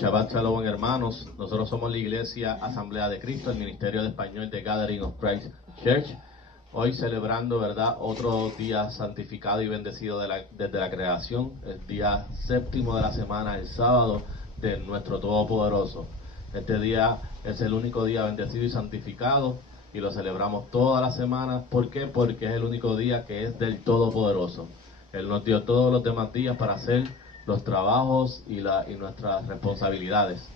Shabbat Shalom, hermanos. Nosotros somos la Iglesia Asamblea de Cristo, el Ministerio de Español de Gathering of Christ Church. Hoy celebrando, ¿verdad?, otro día santificado y bendecido desde la creación, el día séptimo de la semana, el sábado de nuestro Todopoderoso. Este día es el único día bendecido y santificado y lo celebramos toda la semana. ¿Por qué? Porque es el único día que es del Todopoderoso. Él nos dio todos los demás días para hacer los trabajos y nuestras responsabilidades,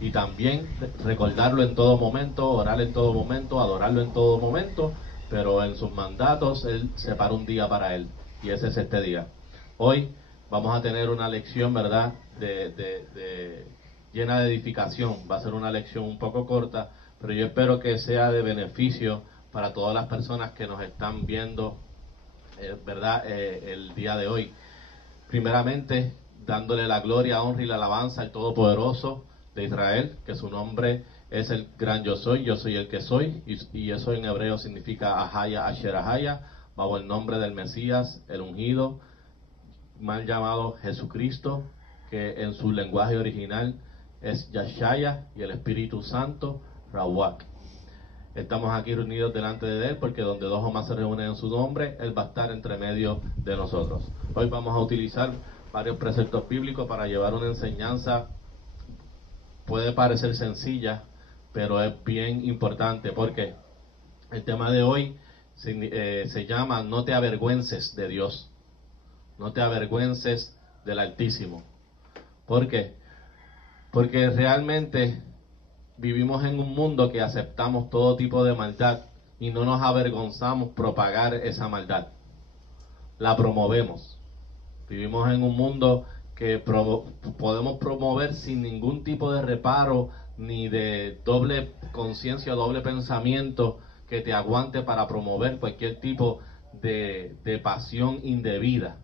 y también recordarlo en todo momento, orar en todo momento, adorarlo en todo momento, pero en sus mandatos Él separa un día para Él, y ese es este día. Hoy vamos a tener una lección, ¿verdad?, llena de edificación. Va a ser una lección un poco corta, pero yo espero que sea de beneficio para todas las personas que nos están viendo, ¿verdad?, el día de hoy. Primeramente, dándole la gloria, honra y la alabanza al Todopoderoso de Israel, que su nombre es el gran yo soy el que soy, y eso en hebreo significa Ahaya Asher Ahaya, bajo el nombre del Mesías, el ungido, mal llamado Jesucristo, que en su lenguaje original es Yashaya, y el Espíritu Santo, Rawak. Estamos aquí reunidos delante de Él porque donde dos o más se reúnen en su nombre, Él va a estar entre medio de nosotros. Hoy vamos a utilizar varios preceptos bíblicos para llevar una enseñanza. Puede parecer sencilla, pero es bien importante, porque el tema de hoy se llama No te avergüences de Dios, no te avergüences del Altísimo. ¿Por qué? Porque realmente vivimos en un mundo que aceptamos todo tipo de maldad y no nos avergonzamos propagar esa maldad, la promovemos. Vivimos en un mundo que podemos promover sin ningún tipo de reparo ni de doble conciencia o doble pensamiento que te aguante para promover cualquier tipo de pasión indebida,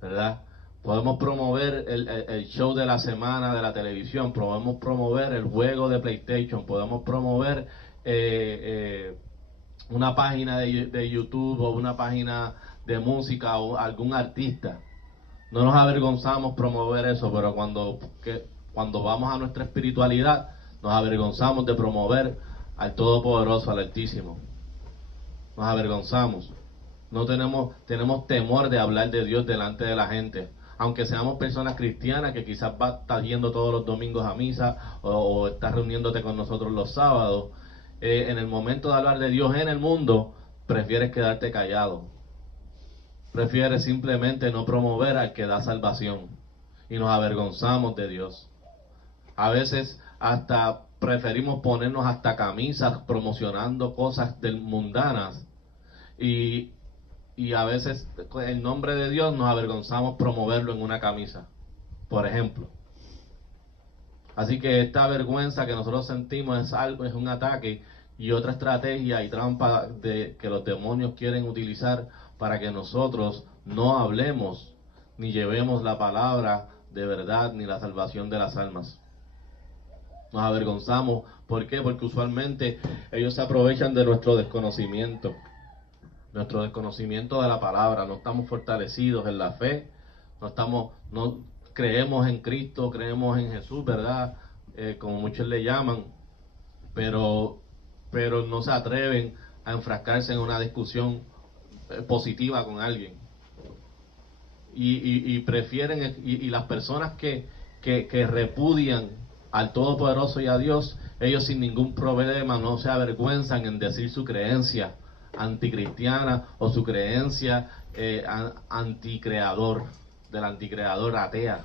¿verdad? Podemos promover el show de la semana de la televisión, podemos promover el juego de PlayStation, podemos promover una página de YouTube o una página de música o algún artista. No nos avergonzamos promover eso, pero cuando vamos a nuestra espiritualidad, nos avergonzamos de promover al Todopoderoso, al Altísimo. Nos avergonzamos. No tenemos temor de hablar de Dios delante de la gente. Aunque seamos personas cristianas que quizás va a estar yendo todos los domingos a misa o estás reuniéndote con nosotros los sábados, en el momento de hablar de Dios en el mundo, prefieres quedarte callado. Prefieres simplemente no promover al que da salvación, y nos avergonzamos de Dios. A veces hasta preferimos ponernos hasta camisas promocionando cosas mundanas, y a veces en nombre de Dios nos avergonzamos promoverlo en una camisa, por ejemplo. Así que esta vergüenza que nosotros sentimos es un ataque y otra estrategia y trampa que los demonios quieren utilizar para que nosotros no hablemos ni llevemos la palabra de verdad ni la salvación de las almas. Nos avergonzamos. ¿Por qué? Porque usualmente ellos se aprovechan de nuestro desconocimiento de la palabra. No estamos fortalecidos en la fe, no creemos en Cristo, creemos en Jesús, ¿verdad? Como muchos le llaman, pero no se atreven a enfrascarse en una discusión positiva con alguien. Y prefieren, y las personas que repudian al Todopoderoso y a Dios, ellos sin ningún problema no se avergüenzan en decir su creencia anticristiana o su creencia anticreador, del anticreador atea,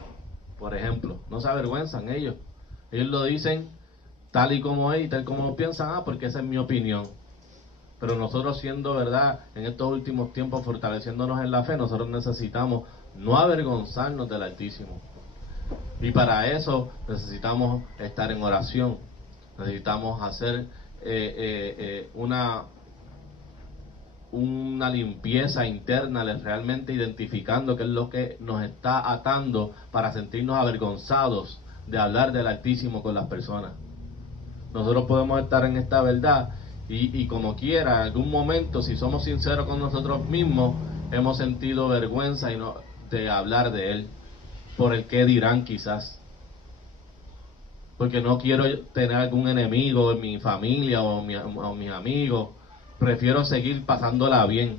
por ejemplo. No se avergüenzan ellos. Ellos lo dicen tal y como es y tal como lo piensan, porque esa es mi opinión. Pero nosotros, siendo verdad, en estos últimos tiempos fortaleciéndonos en la fe, nosotros necesitamos no avergonzarnos del Altísimo. Y para eso necesitamos estar en oración, necesitamos hacer una limpieza interna, realmente identificando qué es lo que nos está atando para sentirnos avergonzados de hablar del Altísimo con las personas. Nosotros podemos estar en esta verdad y como quiera, en algún momento, si somos sinceros con nosotros mismos, hemos sentido vergüenza de hablar de Él, por el qué dirán quizás. Porque no quiero tener algún enemigo en mi familia o mis amigos. Prefiero seguir pasándola bien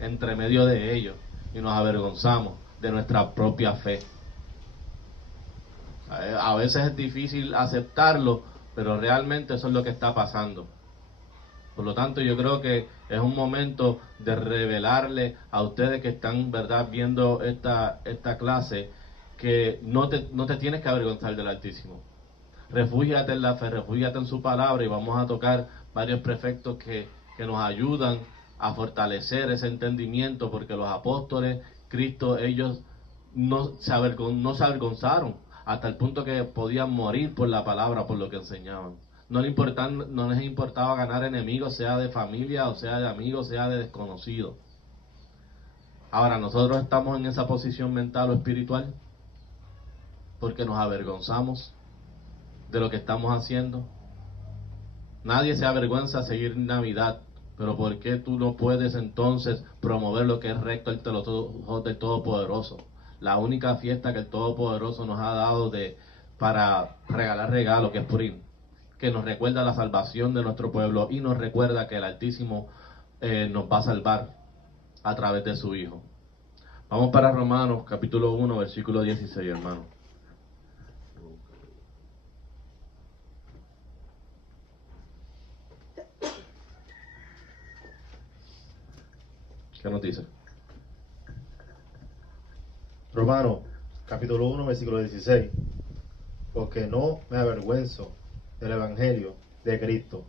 entre medio de ellos y nos avergonzamos de nuestra propia fe. A veces es difícil aceptarlo, pero realmente eso es lo que está pasando. Por lo tanto, yo creo que es un momento de revelarle a ustedes que están, verdad, viendo esta clase, que no te tienes que avergonzar del Altísimo. Refúgiate en la fe, refúgiate en su palabra, y vamos a tocar varios preceptos que nos ayudan a fortalecer ese entendimiento, porque los apóstoles, Cristo, ellos no se avergonzaron hasta el punto que podían morir por la palabra, por lo que enseñaban. No les importaba ganar enemigos, sea de familia, o sea de amigos, sea de desconocidos. Ahora, nosotros estamos en esa posición mental o espiritual porque nos avergonzamos de lo que estamos haciendo. Nadie se avergüenza de seguir Navidad, pero ¿por qué tú no puedes entonces promover lo que es recto ante los ojos del Todopoderoso? La única fiesta que el Todopoderoso nos ha dado para regalar regalos, que es Purim, que nos recuerda la salvación de nuestro pueblo y nos recuerda que el Altísimo nos va a salvar a través de su Hijo. Vamos para Romanos capítulo 1, versículo 16, hermano. ¿Qué nos dice? Romanos capítulo 1, versículo 16. Porque no me avergüenzo del Evangelio de Cristo,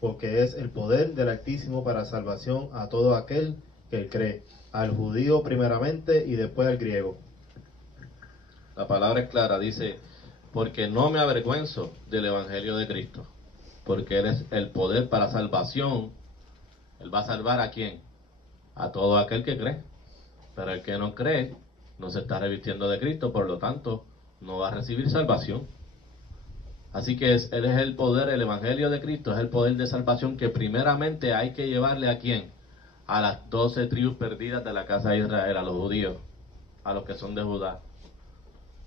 porque es el poder del Altísimo para salvación a todo aquel que cree, al judío primeramente y después al griego. La palabra es clara, dice, porque no me avergüenzo del Evangelio de Cristo, porque Él es el poder para salvación. Él va a salvar ¿a quién? A todo aquel que cree. Pero el que no cree no se está revistiendo de Cristo, por lo tanto no va a recibir salvación. Así que Él es el poder, el Evangelio de Cristo es el poder de salvación que primeramente hay que llevarle ¿a quién? A las 12 tribus perdidas de la casa de Israel, a los judíos, a los que son de Judá,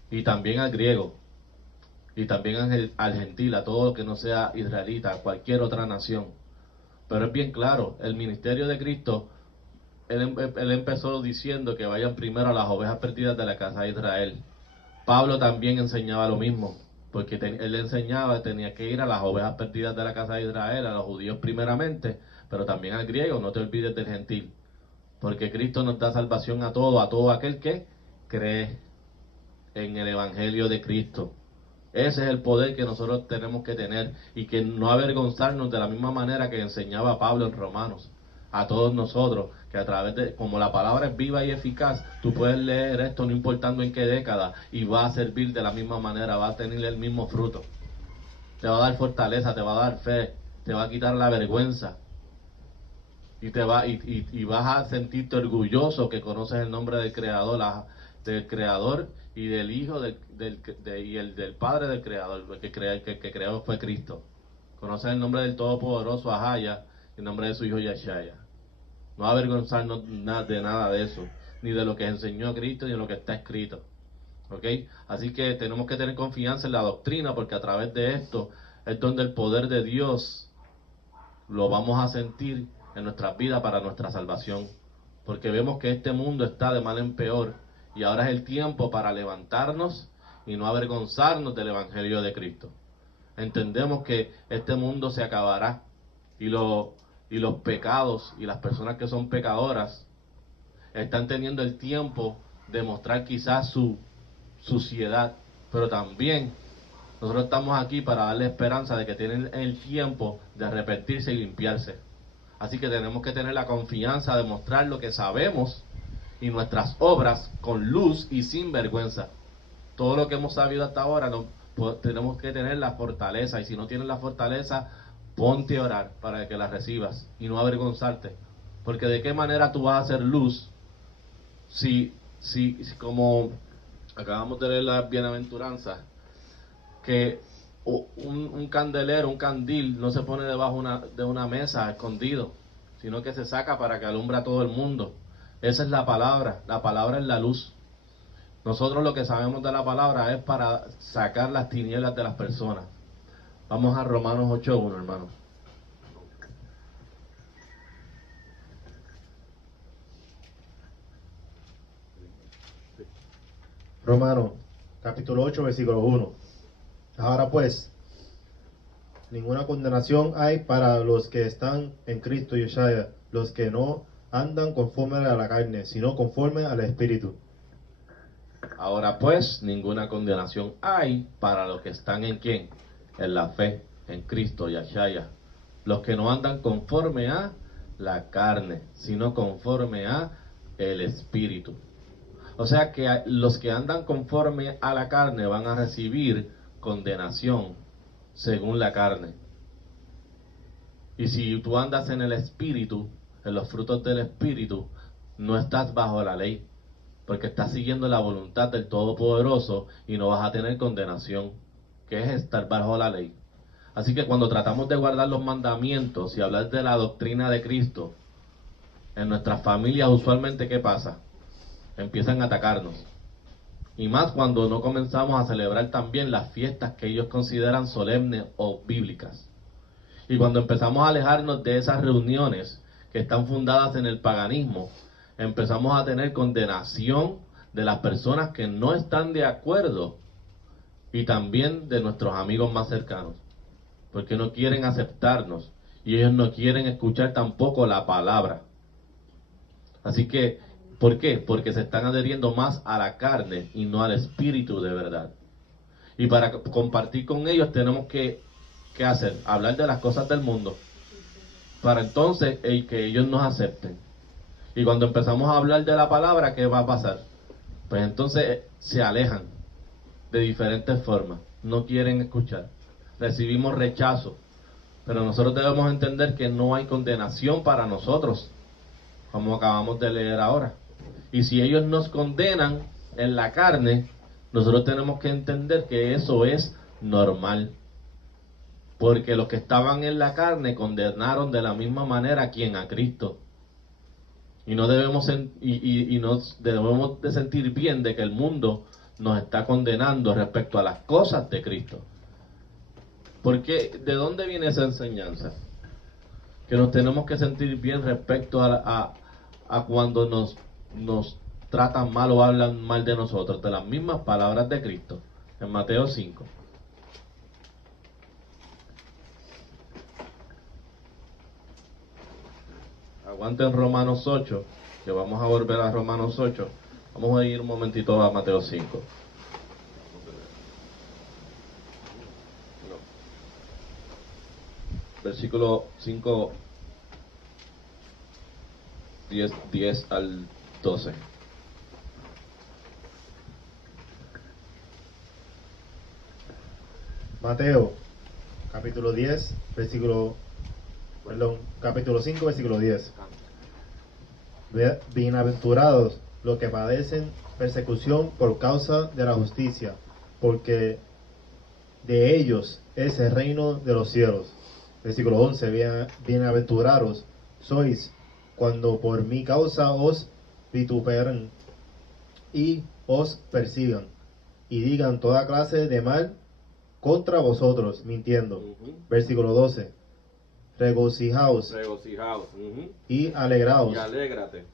y también al griego, y también al gentil, a todo lo que no sea israelita, a cualquier otra nación. Pero es bien claro, el ministerio de Cristo, él empezó diciendo que vayan primero a las ovejas perdidas de la casa de Israel. Pablo también enseñaba lo mismo, porque él enseñaba, tenía que ir a las ovejas perdidas de la casa de Israel, a los judíos primeramente, pero también al griego, no te olvides del gentil, porque Cristo nos da salvación a todo aquel que cree en el Evangelio de Cristo. Ese es el poder que nosotros tenemos que tener, y que no avergonzarnos de la misma manera que enseñaba Pablo en Romanos a todos nosotros, que a través de, como la palabra es viva y eficaz, tú puedes leer esto no importando en qué década y va a servir de la misma manera, va a tener el mismo fruto, te va a dar fortaleza, te va a dar fe, te va a quitar la vergüenza y vas a sentirte orgulloso que conoces el nombre del Creador y del Hijo y el del Padre del Creador, el que creó fue Cristo. Conoces el nombre del Todopoderoso Ahaya y el nombre de su Hijo Yeshaya. No avergonzarnos de nada de eso, ni de lo que enseñó Cristo, ni de lo que está escrito. ¿Ok? Así que tenemos que tener confianza en la doctrina, porque a través de esto es donde el poder de Dios lo vamos a sentir en nuestras vidas para nuestra salvación. Porque vemos que este mundo está de mal en peor, y ahora es el tiempo para levantarnos y no avergonzarnos del Evangelio de Cristo. Entendemos que este mundo se acabará, y los pecados y las personas que son pecadoras están teniendo el tiempo de mostrar quizás su suciedad, pero también nosotros estamos aquí para darle esperanza de que tienen el tiempo de arrepentirse y limpiarse. Así que tenemos que tener la confianza de mostrar lo que sabemos y nuestras obras con luz y sin vergüenza. Todo lo que hemos sabido hasta ahora tenemos que tener la fortaleza, y si no tienes la fortaleza, ponte a orar para que la recibas y no avergonzarte. Porque de qué manera tú vas a hacer luz si como acabamos de leer la bienaventuranza, que un candelero, un candil no se pone debajo de una mesa escondido, sino que se saca para que alumbre a todo el mundo. Esa es la palabra es la luz. Nosotros lo que sabemos de la palabra es para sacar las tinieblas de las personas. Vamos a Romanos 8:1, hermano. Romanos, capítulo 8, versículo 1. Ahora pues, ninguna condenación hay para los que están en Cristo Yeshua, los que no andan conforme a la carne, sino conforme al Espíritu. Ahora pues, ninguna condenación hay para los que están en ¿quién? En la fe, en Cristo Yeshua, los que no andan conforme a la carne, sino conforme a el Espíritu. O sea que los que andan conforme a la carne van a recibir condenación según la carne. Y si tú andas en el Espíritu, en los frutos del Espíritu, no estás bajo la ley, porque estás siguiendo la voluntad del Todopoderoso y no vas a tener condenación, que es estar bajo la ley. Así que cuando tratamos de guardar los mandamientos y hablar de la doctrina de Cristo, en nuestras familias usualmente, ¿qué pasa? Empiezan a atacarnos. Y más cuando no comenzamos a celebrar también las fiestas que ellos consideran solemnes o bíblicas. Y cuando empezamos a alejarnos de esas reuniones que están fundadas en el paganismo, empezamos a tener condenación de las personas que no están de acuerdo, y también de nuestros amigos más cercanos, porque no quieren aceptarnos y ellos no quieren escuchar tampoco la palabra. Así que, ¿por qué? Porque se están adheriendo más a la carne y no al Espíritu de verdad. Y para compartir con ellos tenemos que hacer, hablar de las cosas del mundo, para entonces que ellos nos acepten. Y cuando empezamos a hablar de la palabra, ¿qué va a pasar? Pues entonces se alejan de diferentes formas, no quieren escuchar, recibimos rechazo. Pero nosotros debemos entender que no hay condenación para nosotros, como acabamos de leer ahora. Y si ellos nos condenan en la carne, nosotros tenemos que entender que eso es normal, porque los que estaban en la carne condenaron de la misma manera a quien, a Cristo. Y no debemos nos debemos de sentir bien de que el mundo nos está condenando respecto a las cosas de Cristo. Porque ¿de dónde viene esa enseñanza? Que nos tenemos que sentir bien respecto a cuando nos tratan mal o hablan mal de nosotros, de las mismas palabras de Cristo en Mateo 5. Aguanten Romanos 8, que vamos a volver a Romanos 8. Vamos a ir un momentito a Mateo 5. Versículo 5, 10 al 12. Mateo, capítulo 10, capítulo 5, versículo 10. Bienaventurados los que padecen persecución por causa de la justicia, porque de ellos es el reino de los cielos. Versículo 11. Bienaventurados sois cuando por mi causa os vituperen y os persigan y digan toda clase de mal contra vosotros, mintiendo. Versículo 12. Regocijaos y alegraos, y alégrate,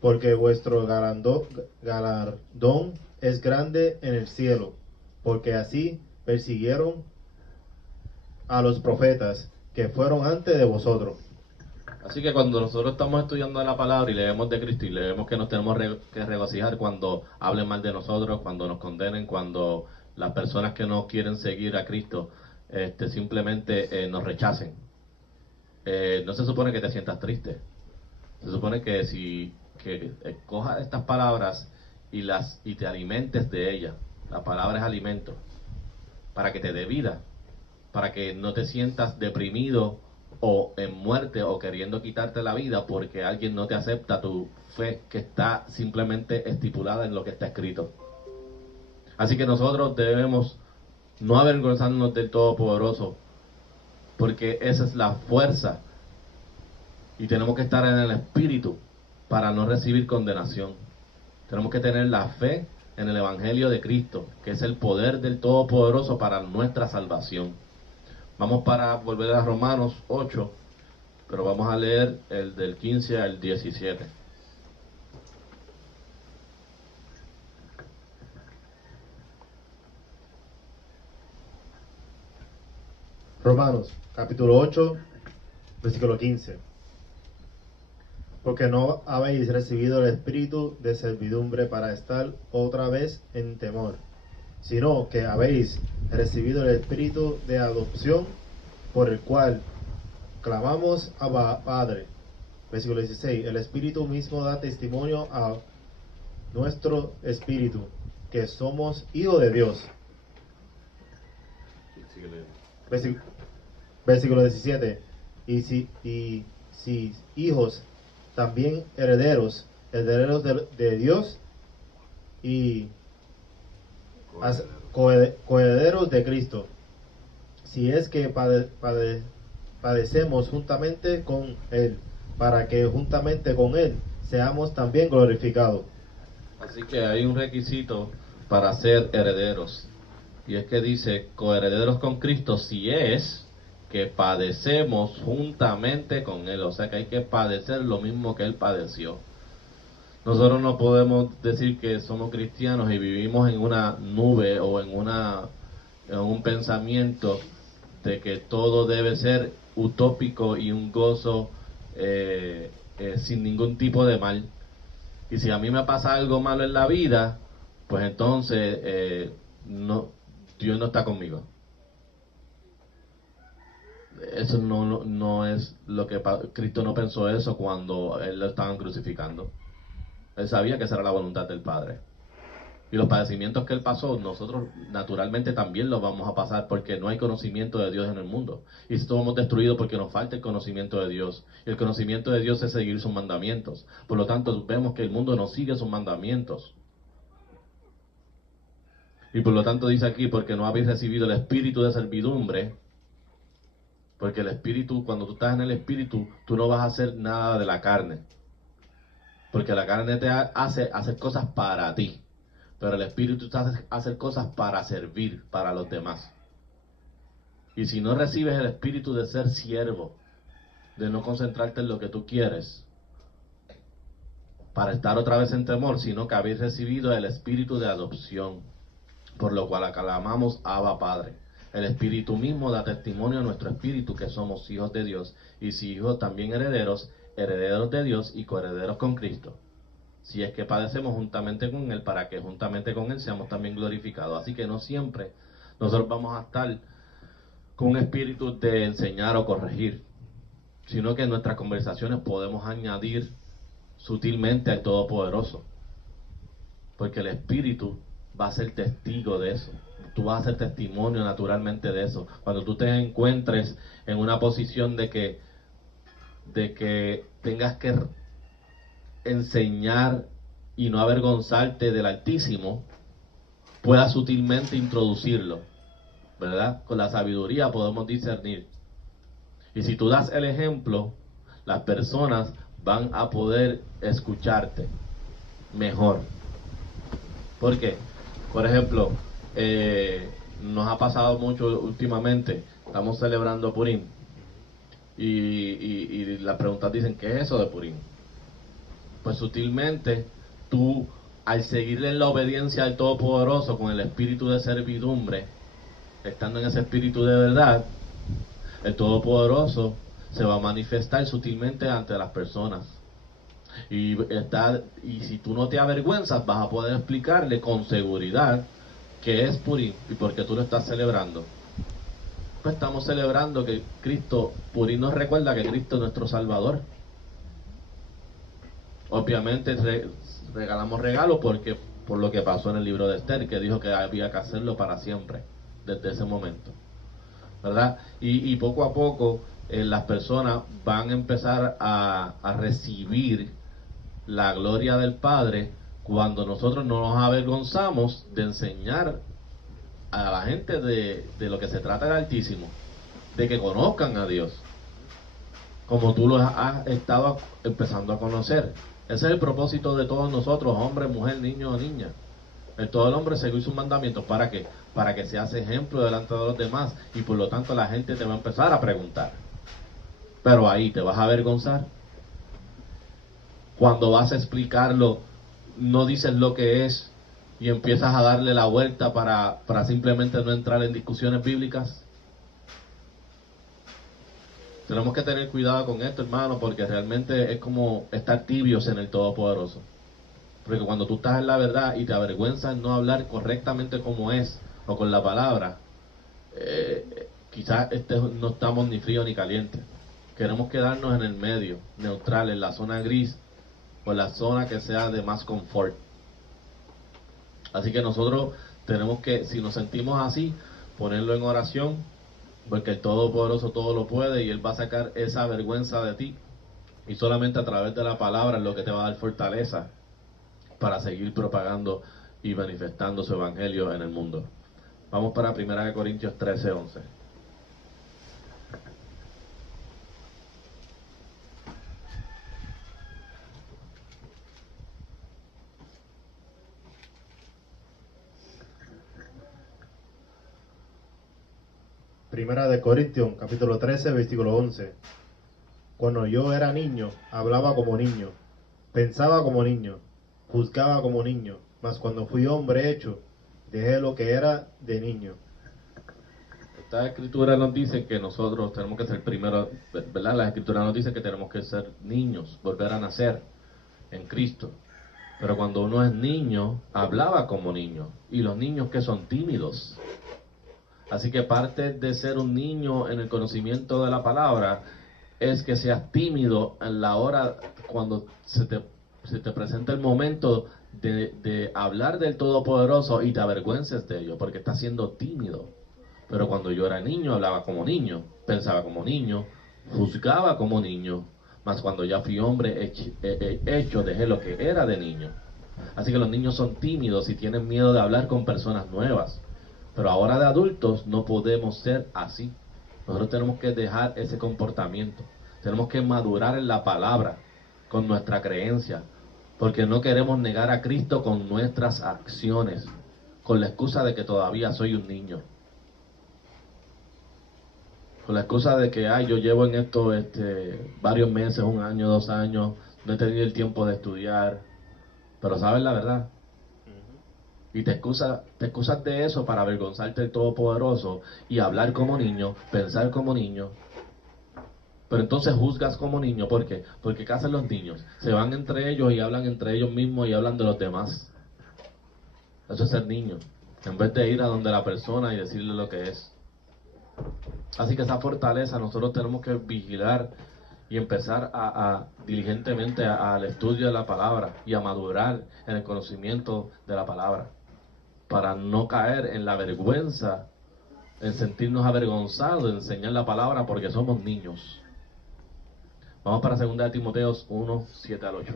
porque vuestro galardón es grande en el cielo, porque así persiguieron a los profetas que fueron antes de vosotros. Así que cuando nosotros estamos estudiando la palabra y leemos de Cristo y leemos que nos tenemos que regocijar cuando hablen mal de nosotros, cuando nos condenen, cuando las personas que no quieren seguir a Cristo simplemente nos rechacen. No se supone que te sientas triste. Se supone que cojas estas palabras y te alimentes de ellas. La palabra es alimento para que te dé vida, para que no te sientas deprimido o en muerte o queriendo quitarte la vida porque alguien no te acepta tu fe que está simplemente estipulada en lo que está escrito. Así que nosotros debemos no avergonzarnos del Todopoderoso, porque esa es la fuerza, y tenemos que estar en el Espíritu para no recibir condenación. Tenemos que tener la fe en el Evangelio de Cristo, que es el poder del Todopoderoso para nuestra salvación. Vamos para volver a Romanos 8, pero vamos a leer el del 15 al 17. Romanos, capítulo 8, versículo 15. Porque no habéis recibido el espíritu de servidumbre para estar otra vez en temor, sino que habéis recibido el espíritu de adopción, por el cual clamamos Abba, Padre. Versículo 16. El espíritu mismo da testimonio a nuestro espíritu que somos hijos de Dios. Versículo 17. Y si hijos, también herederos de Dios y coherederos de Cristo, si es que padecemos juntamente con Él, para que juntamente con Él seamos también glorificados. Así que hay un requisito para ser herederos, y es que dice coherederos con Cristo, si es que padecemos juntamente con Él. O sea que hay que padecer lo mismo que Él padeció. Nosotros no podemos decir que somos cristianos y vivimos en una nube o en un pensamiento de que todo debe ser utópico y un gozo sin ningún tipo de mal. Y si a mí me pasa algo malo en la vida, pues entonces Dios no está conmigo. Eso no es lo que Cristo no pensó eso cuando Él lo estaban crucificando. Él sabía que esa era la voluntad del Padre. Y los padecimientos que Él pasó, nosotros naturalmente también los vamos a pasar, porque no hay conocimiento de Dios en el mundo. Y estamos destruidos porque nos falta el conocimiento de Dios. Y el conocimiento de Dios es seguir sus mandamientos. Por lo tanto, vemos que el mundo no sigue sus mandamientos. Y por lo tanto dice aquí, porque no habéis recibido el espíritu de servidumbre. Porque el espíritu, cuando tú estás en el espíritu, tú no vas a hacer nada de la carne. Porque la carne te hace hacer cosas para ti. Pero el espíritu te hace hacer cosas para servir para los demás. Y si no recibes el espíritu de ser siervo, de no concentrarte en lo que tú quieres, para estar otra vez en temor, sino que habéis recibido el espíritu de adopción, por lo cual aclamamos Abba Padre. El Espíritu mismo da testimonio a nuestro espíritu que somos hijos de Dios, y si hijos también herederos, herederos de Dios y coherederos con Cristo. Si es que padecemos juntamente con Él, para que juntamente con Él seamos también glorificados. Así que no siempre nosotros vamos a estar con un espíritu de enseñar o corregir, sino que en nuestras conversaciones podemos añadir sutilmente al Todopoderoso, porque el Espíritu va a ser testigo de eso. Tú vas a ser testimonio naturalmente de eso. Cuando tú te encuentres en una posición de que tengas que enseñar y no avergonzarte del Altísimo, puedas sutilmente introducirlo, ¿verdad? Con la sabiduría podemos discernir. Y si tú das el ejemplo, las personas van a poder escucharte. mejor. ¿Por qué? Por ejemplo, nos ha pasado mucho últimamente, estamos celebrando Purim, y las preguntas dicen, ¿qué es eso de Purim? Pues sutilmente, tú, al seguirle en la obediencia al Todopoderoso con el espíritu de servidumbre, estando en ese espíritu de verdad, el Todopoderoso se va a manifestar sutilmente ante las personas. Y si tú no te avergüenzas, vas a poder explicarle con seguridad qué es Purim y por qué tú lo estás celebrando. Pues estamos celebrando que Cristo, Purim nos recuerda que Cristo es nuestro Salvador. Obviamente regalamos regalos porque por lo que pasó en el libro de Esther, que dijo que había que hacerlo para siempre, desde ese momento, ¿verdad? Y poco a poco las personas van a empezar a recibir la gloria del Padre cuando nosotros no nos avergonzamos de enseñar a la gente de lo que se trata del Altísimo, de que conozcan a Dios, como tú lo has estado empezando a conocer. Ese es el propósito de todos nosotros, hombre, mujer, niño o niña. Todo el hombre seguir sus mandamientos. ¿Para qué? Para que seas ejemplo delante de los demás, y por lo tanto la gente te va a empezar a preguntar. Pero ahí te vas a avergonzar. Cuando vas a explicarlo, no dices lo que es y empiezas a darle la vuelta para simplemente no entrar en discusiones bíblicas. Tenemos que tener cuidado con esto, hermano, porque realmente es como estar tibios en el Todopoderoso. Porque cuando tú estás en la verdad y te avergüenzas no hablar correctamente como es o con la palabra, quizás no estamos ni frío ni caliente. Queremos quedarnos en el medio, neutral, en la zona gris o en la zona que sea de más confort. Así que nosotros tenemos que, si nos sentimos así, ponerlo en oración, porque el Todopoderoso todo lo puede y Él va a sacar esa vergüenza de ti. Y solamente a través de la palabra es lo que te va a dar fortaleza para seguir propagando y manifestando su evangelio en el mundo. Vamos para 1 Corintios 13:11. Primera de Corintios, capítulo 13, versículo 11. Cuando yo era niño, hablaba como niño, pensaba como niño, juzgaba como niño, mas cuando fui hombre hecho, dejé lo que era de niño. Esta escritura nos dice que nosotros tenemos que ser primero, ¿verdad? La escritura nos dice que tenemos que ser niños, volver a nacer en Cristo. Pero cuando uno es niño, hablaba como niño. Y los niños que son tímidos. Así que parte de ser un niño en el conocimiento de la palabra es que seas tímido en la hora cuando se te presenta el momento de hablar del Todopoderoso y te avergüences de ello, porque estás siendo tímido. Pero cuando yo era niño, hablaba como niño, pensaba como niño, juzgaba como niño, mas cuando ya fui hombre hecho, dejé lo que era de niño. Así que los niños son tímidos y tienen miedo de hablar con personas nuevas. Pero ahora de adultos no podemos ser así. Nosotros tenemos que dejar ese comportamiento. Tenemos que madurar en la palabra, con nuestra creencia, porque no queremos negar a Cristo con nuestras acciones, con la excusa de que todavía soy un niño. Con la excusa de que yo llevo en esto varios meses, un año, 2 años, no he tenido el tiempo de estudiar, pero sabes la verdad. Y te excusas de eso para avergonzarte del Todopoderoso y hablar como niño, pensar como niño. Pero entonces juzgas como niño, ¿por qué? Porque ¿qué hacen los niños? Se van entre ellos y hablan entre ellos mismos y hablan de los demás. Eso es ser niño, en vez de ir a donde la persona y decirle lo que es. Así que esa fortaleza nosotros tenemos que vigilar y empezar diligentemente al estudio de la palabra y a madurar en el conocimiento de la palabra, para no caer en la vergüenza, en sentirnos avergonzados de enseñar la palabra porque somos niños. Vamos para 2 de Timoteo 1, 7 al 8.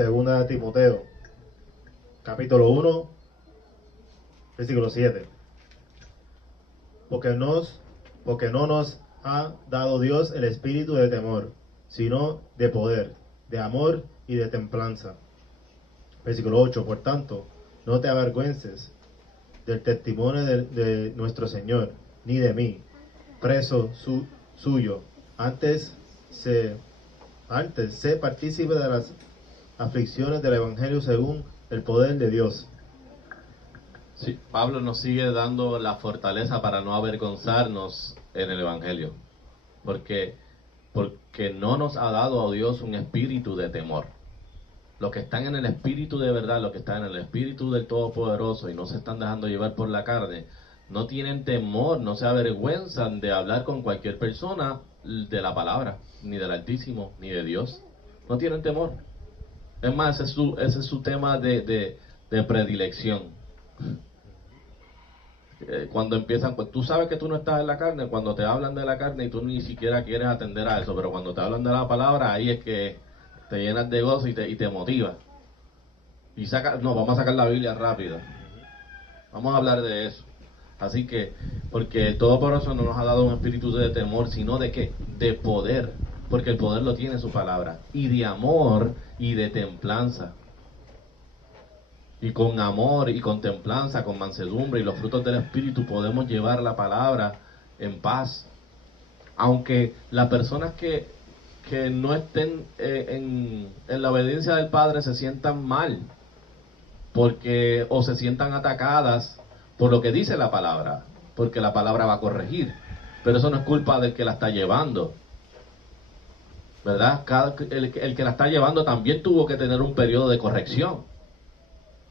Segunda de Timoteo, capítulo 1, versículo 7. Porque no nos ha dado Dios el espíritu de temor, sino de poder, de amor y de templanza. Versículo 8. Por tanto, no te avergüences del testimonio de nuestro Señor, ni de mí, preso suyo. Antes sé partícipe de las aflicciones del Evangelio según el poder de Dios. Sí, Pablo nos sigue dando la fortaleza para no avergonzarnos en el Evangelio, porque no nos ha dado a Dios un espíritu de temor. Los que están en el espíritu de verdad, los que están en el espíritu del Todopoderoso y no se están dejando llevar por la carne, no tienen temor, no se avergüenzan de hablar con cualquier persona de la palabra, ni del Altísimo, ni de Dios. No tienen temor. Es más, ese es su tema de predilección. Cuando empiezan, pues tú sabes que tú no estás en la carne, cuando te hablan de la carne y tú ni siquiera quieres atender a eso, pero cuando te hablan de la palabra, ahí es que te llenas de gozo y te motiva. Y vamos a sacar la Biblia rápido. Vamos a hablar de eso. Así que, porque todo por eso no nos ha dado un espíritu de temor, sino de qué? De poder, porque el poder lo tiene su palabra, y de amor y de templanza. Y con amor y con templanza, con mansedumbre y los frutos del Espíritu podemos llevar la palabra en paz. Aunque las personas que no estén en la obediencia del Padre se sientan mal, o se sientan atacadas por lo que dice la palabra, porque la palabra va a corregir. Pero eso no es culpa del que la está llevando, ¿verdad? El que la está llevando también tuvo que tener un periodo de corrección.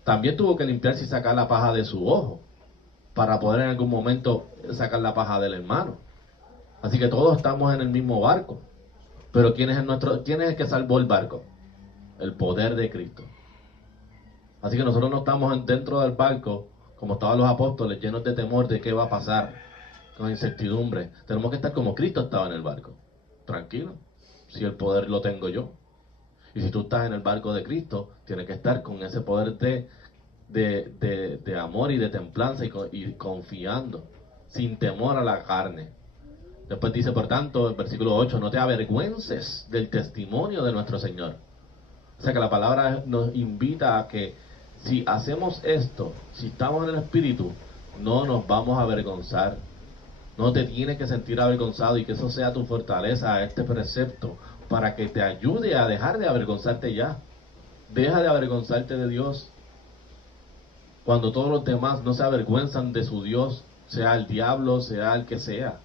También tuvo que limpiarse y sacar la paja de su ojo para poder en algún momento sacar la paja del hermano. Así que todos estamos en el mismo barco. Pero ¿quién es el que salvó el barco? El poder de Cristo. Así que nosotros no estamos dentro del barco como estaban los apóstoles, llenos de temor de qué va a pasar, con incertidumbre. Tenemos que estar como Cristo estaba en el barco. Tranquilo, si el poder lo tengo yo. Y si tú estás en el barco de Cristo, tienes que estar con ese poder de amor y de templanza y confiando, sin temor a la carne. Después dice, por tanto, en versículo 8, no te avergüences del testimonio de nuestro Señor. O sea que la palabra nos invita a que si hacemos esto, si estamos en el Espíritu, no nos vamos a avergonzar. No te tienes que sentir avergonzado y que eso sea tu fortaleza a este precepto para que te ayude a dejar de avergonzarte ya. Deja de avergonzarte de Dios. Cuando todos los demás no se avergüenzan de su Dios, sea el diablo, sea el que sea.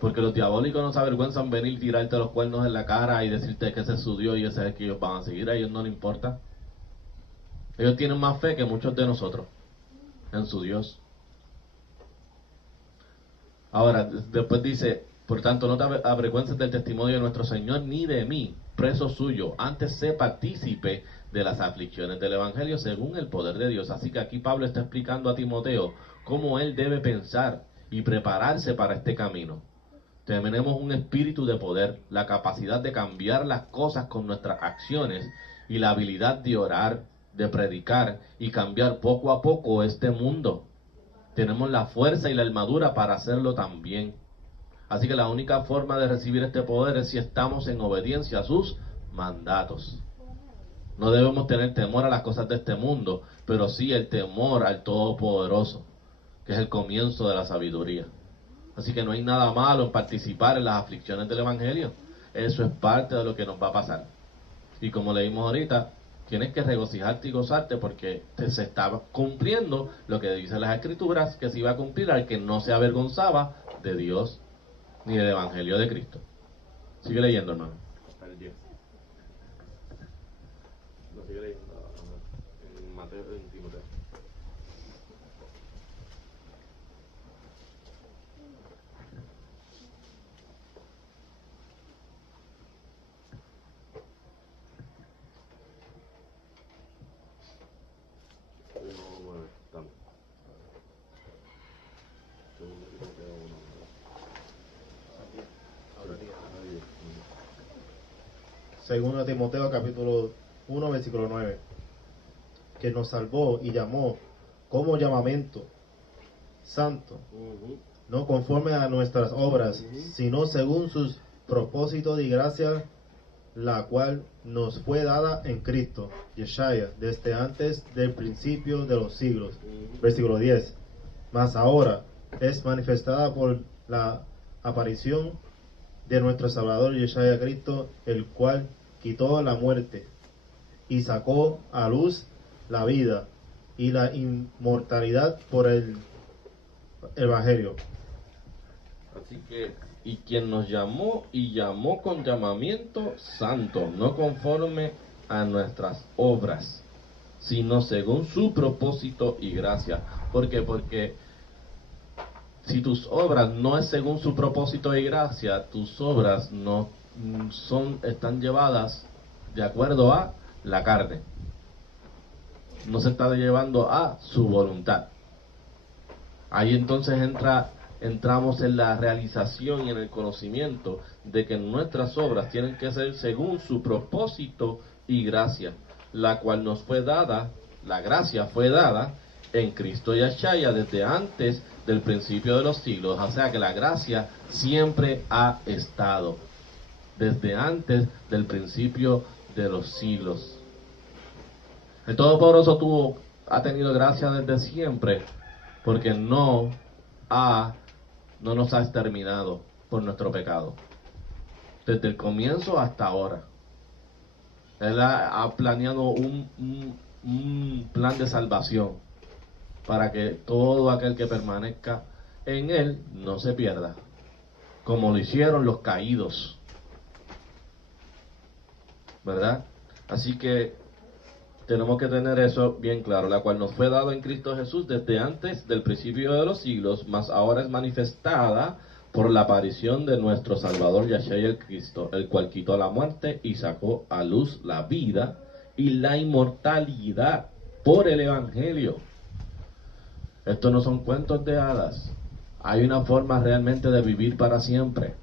Porque los diabólicos no se avergüenzan venir y tirarte los cuernos en la cara y decirte que ese es su Dios y ese es el que ellos van a seguir. A ellos no les importa. Ellos tienen más fe que muchos de nosotros en su Dios. Ahora, después dice, por tanto, no te avergüences del testimonio de nuestro Señor ni de mí, preso suyo. Antes sé partícipe de las aflicciones del Evangelio según el poder de Dios. Así que aquí Pablo está explicando a Timoteo cómo él debe pensar y prepararse para este camino. Tenemos un espíritu de poder, la capacidad de cambiar las cosas con nuestras acciones y la habilidad de orar, de predicar y cambiar poco a poco este mundo. Tenemos la fuerza y la armadura para hacerlo también. Así que la única forma de recibir este poder es si estamos en obediencia a sus mandatos. No debemos tener temor a las cosas de este mundo, pero sí el temor al Todopoderoso, que es el comienzo de la sabiduría. Así que no hay nada malo en participar en las aflicciones del Evangelio. Eso es parte de lo que nos va a pasar. Y como leímos ahorita, tienes que regocijarte y gozarte porque se estaba cumpliendo lo que dicen las Escrituras, que se iba a cumplir al que no se avergonzaba de Dios ni del Evangelio de Cristo. Sigue leyendo, hermano. Hasta el 10. Lo sigue leyendo en Mateo, en Timoteo. Segundo Timoteo capítulo 1, versículo 9, que nos salvó y llamó como llamamiento santo, no conforme a nuestras obras, sino según sus propósitos y gracia, la cual nos fue dada en Cristo, Yeshaya, desde antes del principio de los siglos. Versículo 10. Mas ahora es manifestada por la aparición de nuestro Salvador Yeshaya Cristo, el cual quitó la muerte y sacó a luz la vida y la inmortalidad por el Evangelio. Así que, y quien nos llamó y llamó con llamamiento santo, no conforme a nuestras obras, sino según su propósito y gracia. ¿Por qué? Porque si tus obras no es según su propósito y gracia, tus obras no están llevadas de acuerdo a la carne. No se está llevando a su voluntad. Ahí entonces entramos en la realización y en el conocimiento de que nuestras obras tienen que ser según su propósito y gracia, la cual nos fue dada, la gracia fue dada en Cristo Yeshaya desde antes del principio de los siglos. O sea que la gracia siempre ha estado desde antes del principio de los siglos. El Todopoderoso ha tenido gracia desde siempre, porque no nos ha exterminado por nuestro pecado. Desde el comienzo hasta ahora. Él ha planeado un plan de salvación para que todo aquel que permanezca en Él no se pierda, como lo hicieron los caídos. ¿Verdad? Así que tenemos que tener eso bien claro, la cual nos fue dado en Cristo Jesús desde antes del principio de los siglos, mas ahora es manifestada por la aparición de nuestro Salvador Yahshua el Cristo, el cual quitó la muerte y sacó a luz la vida y la inmortalidad por el Evangelio. Estos no son cuentos de hadas. Hay una forma realmente de vivir para siempre.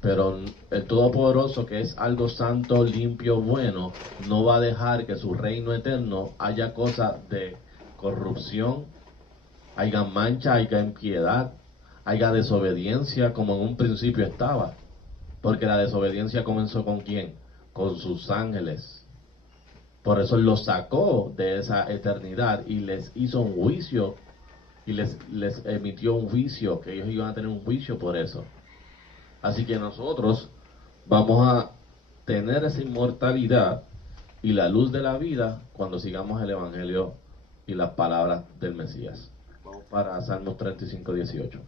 Pero el Todopoderoso, que es algo santo, limpio, bueno, no va a dejar que su reino eterno haya cosas de corrupción, haya mancha, haya impiedad, haya desobediencia, como en un principio estaba. Porque la desobediencia comenzó ¿con quién? Con sus ángeles. Por eso Él los sacó de esa eternidad y les hizo un juicio y les emitió un juicio, que ellos iban a tener un juicio por eso. Así que nosotros vamos a tener esa inmortalidad y la luz de la vida cuando sigamos el Evangelio y las palabras del Mesías. Vamos para Salmos 35, 18.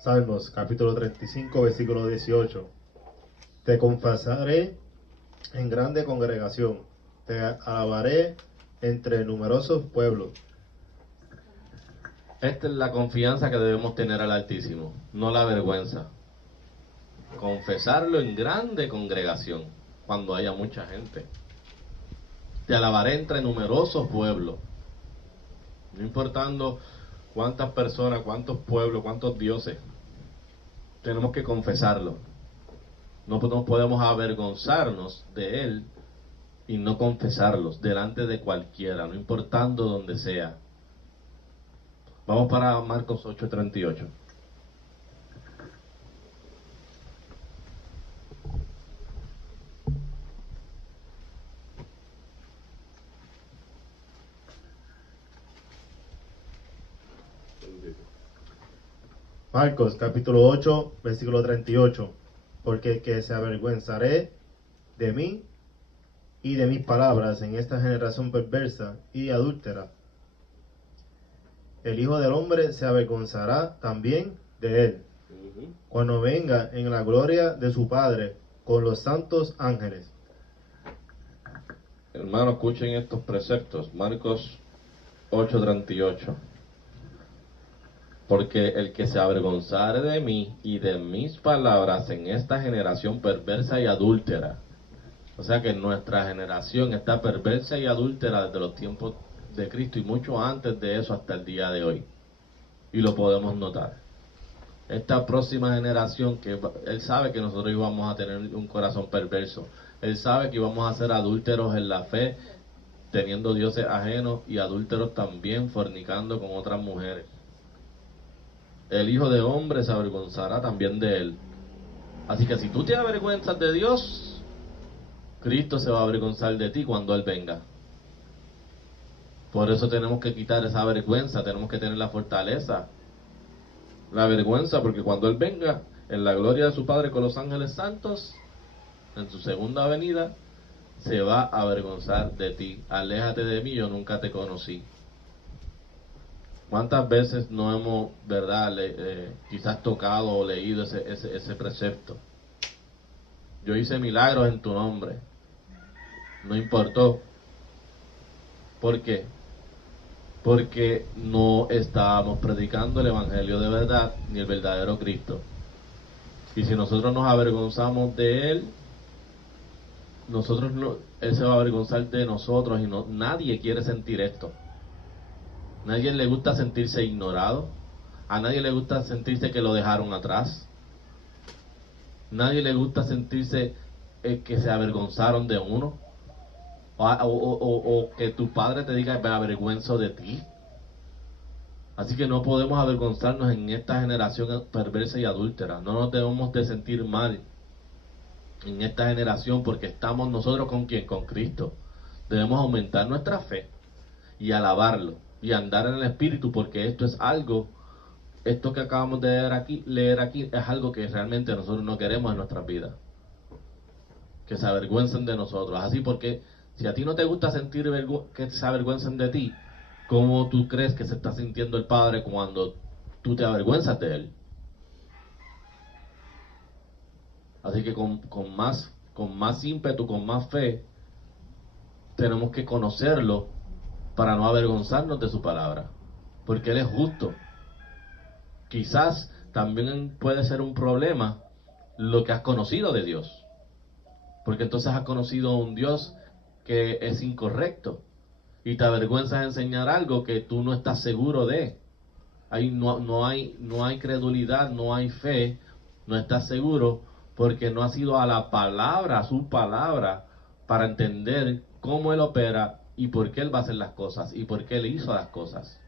Salmos capítulo 35, versículo 18. Te confesaré en grande congregación, te alabaré entre numerosos pueblos. Esta es la confianza que debemos tener al Altísimo, no la vergüenza. Confesarlo en grande congregación, cuando haya mucha gente. Te alabaré entre numerosos pueblos. No importando cuántas personas, cuántos pueblos, cuántos dioses. Tenemos que confesarlo. No podemos avergonzarnos de Él y no confesarlos delante de cualquiera, no importando donde sea. Vamos para Marcos 8:38. Marcos capítulo 8, versículo 38. Porque que se avergüenzaré de mí y de mis palabras en esta generación perversa y adúltera. El Hijo del Hombre se avergonzará también de él, cuando venga en la gloria de su Padre con los santos ángeles. Hermanos, escuchen estos preceptos. Marcos 8:38. Porque el que se avergonzare de mí y de mis palabras en esta generación perversa y adúltera. O sea que nuestra generación está perversa y adúltera desde los tiempos de Cristo y mucho antes de eso hasta el día de hoy. Y lo podemos notar. Esta próxima generación, Él sabe que nosotros íbamos a tener un corazón perverso. Él sabe que íbamos a ser adúlteros en la fe, teniendo dioses ajenos y adúlteros también, fornicando con otras mujeres. El Hijo de Hombre se avergonzará también de él. Así que si tú te avergüenzas de Dios, Cristo se va a avergonzar de ti cuando Él venga. Por eso tenemos que quitar esa vergüenza, tenemos que tener la fortaleza. La vergüenza, porque cuando Él venga, en la gloria de su Padre con los ángeles santos, en su segunda venida, se va a avergonzar de ti. Aléjate de mí, yo nunca te conocí. ¿Cuántas veces no hemos, verdad, quizás tocado o leído ese precepto? Yo hice milagros en tu nombre. No importó. ¿Por qué? Porque no estábamos predicando el Evangelio de verdad, ni el verdadero Cristo. Y si nosotros nos avergonzamos de Él, Él se va a avergonzar de nosotros y nadie quiere sentir esto. Nadie le gusta sentirse ignorado. A nadie le gusta sentirse que lo dejaron atrás. Nadie le gusta sentirse que se avergonzaron de uno. O que tu padre te diga: me avergüenzo de ti. Así que no podemos avergonzarnos en esta generación perversa y adúltera. No nos debemos de sentir mal en esta generación, porque estamos nosotros ¿con quién? Con Cristo. Debemos aumentar nuestra fe y alabarlo y andar en el Espíritu, porque esto que acabamos de leer aquí es algo que realmente nosotros no queremos en nuestras vidas. Que se avergüencen de nosotros. Así, porque si a ti no te gusta sentir que se avergüencen de ti, ¿cómo tú crees que se está sintiendo el Padre cuando tú te avergüenzas de Él? Así que con más ímpetu, con más fe, tenemos que conocerlo para no avergonzarnos de su palabra, porque Él es justo. Quizás también puede ser un problema lo que has conocido de Dios, porque entonces has conocido a un Dios que es incorrecto y te avergüenzas de enseñar algo que tú no estás seguro de. No hay credulidad, no hay fe, no estás seguro, porque no has ido a la palabra, a su palabra, para entender cómo Él opera y por qué Él va a hacer las cosas y por qué Él hizo las cosas.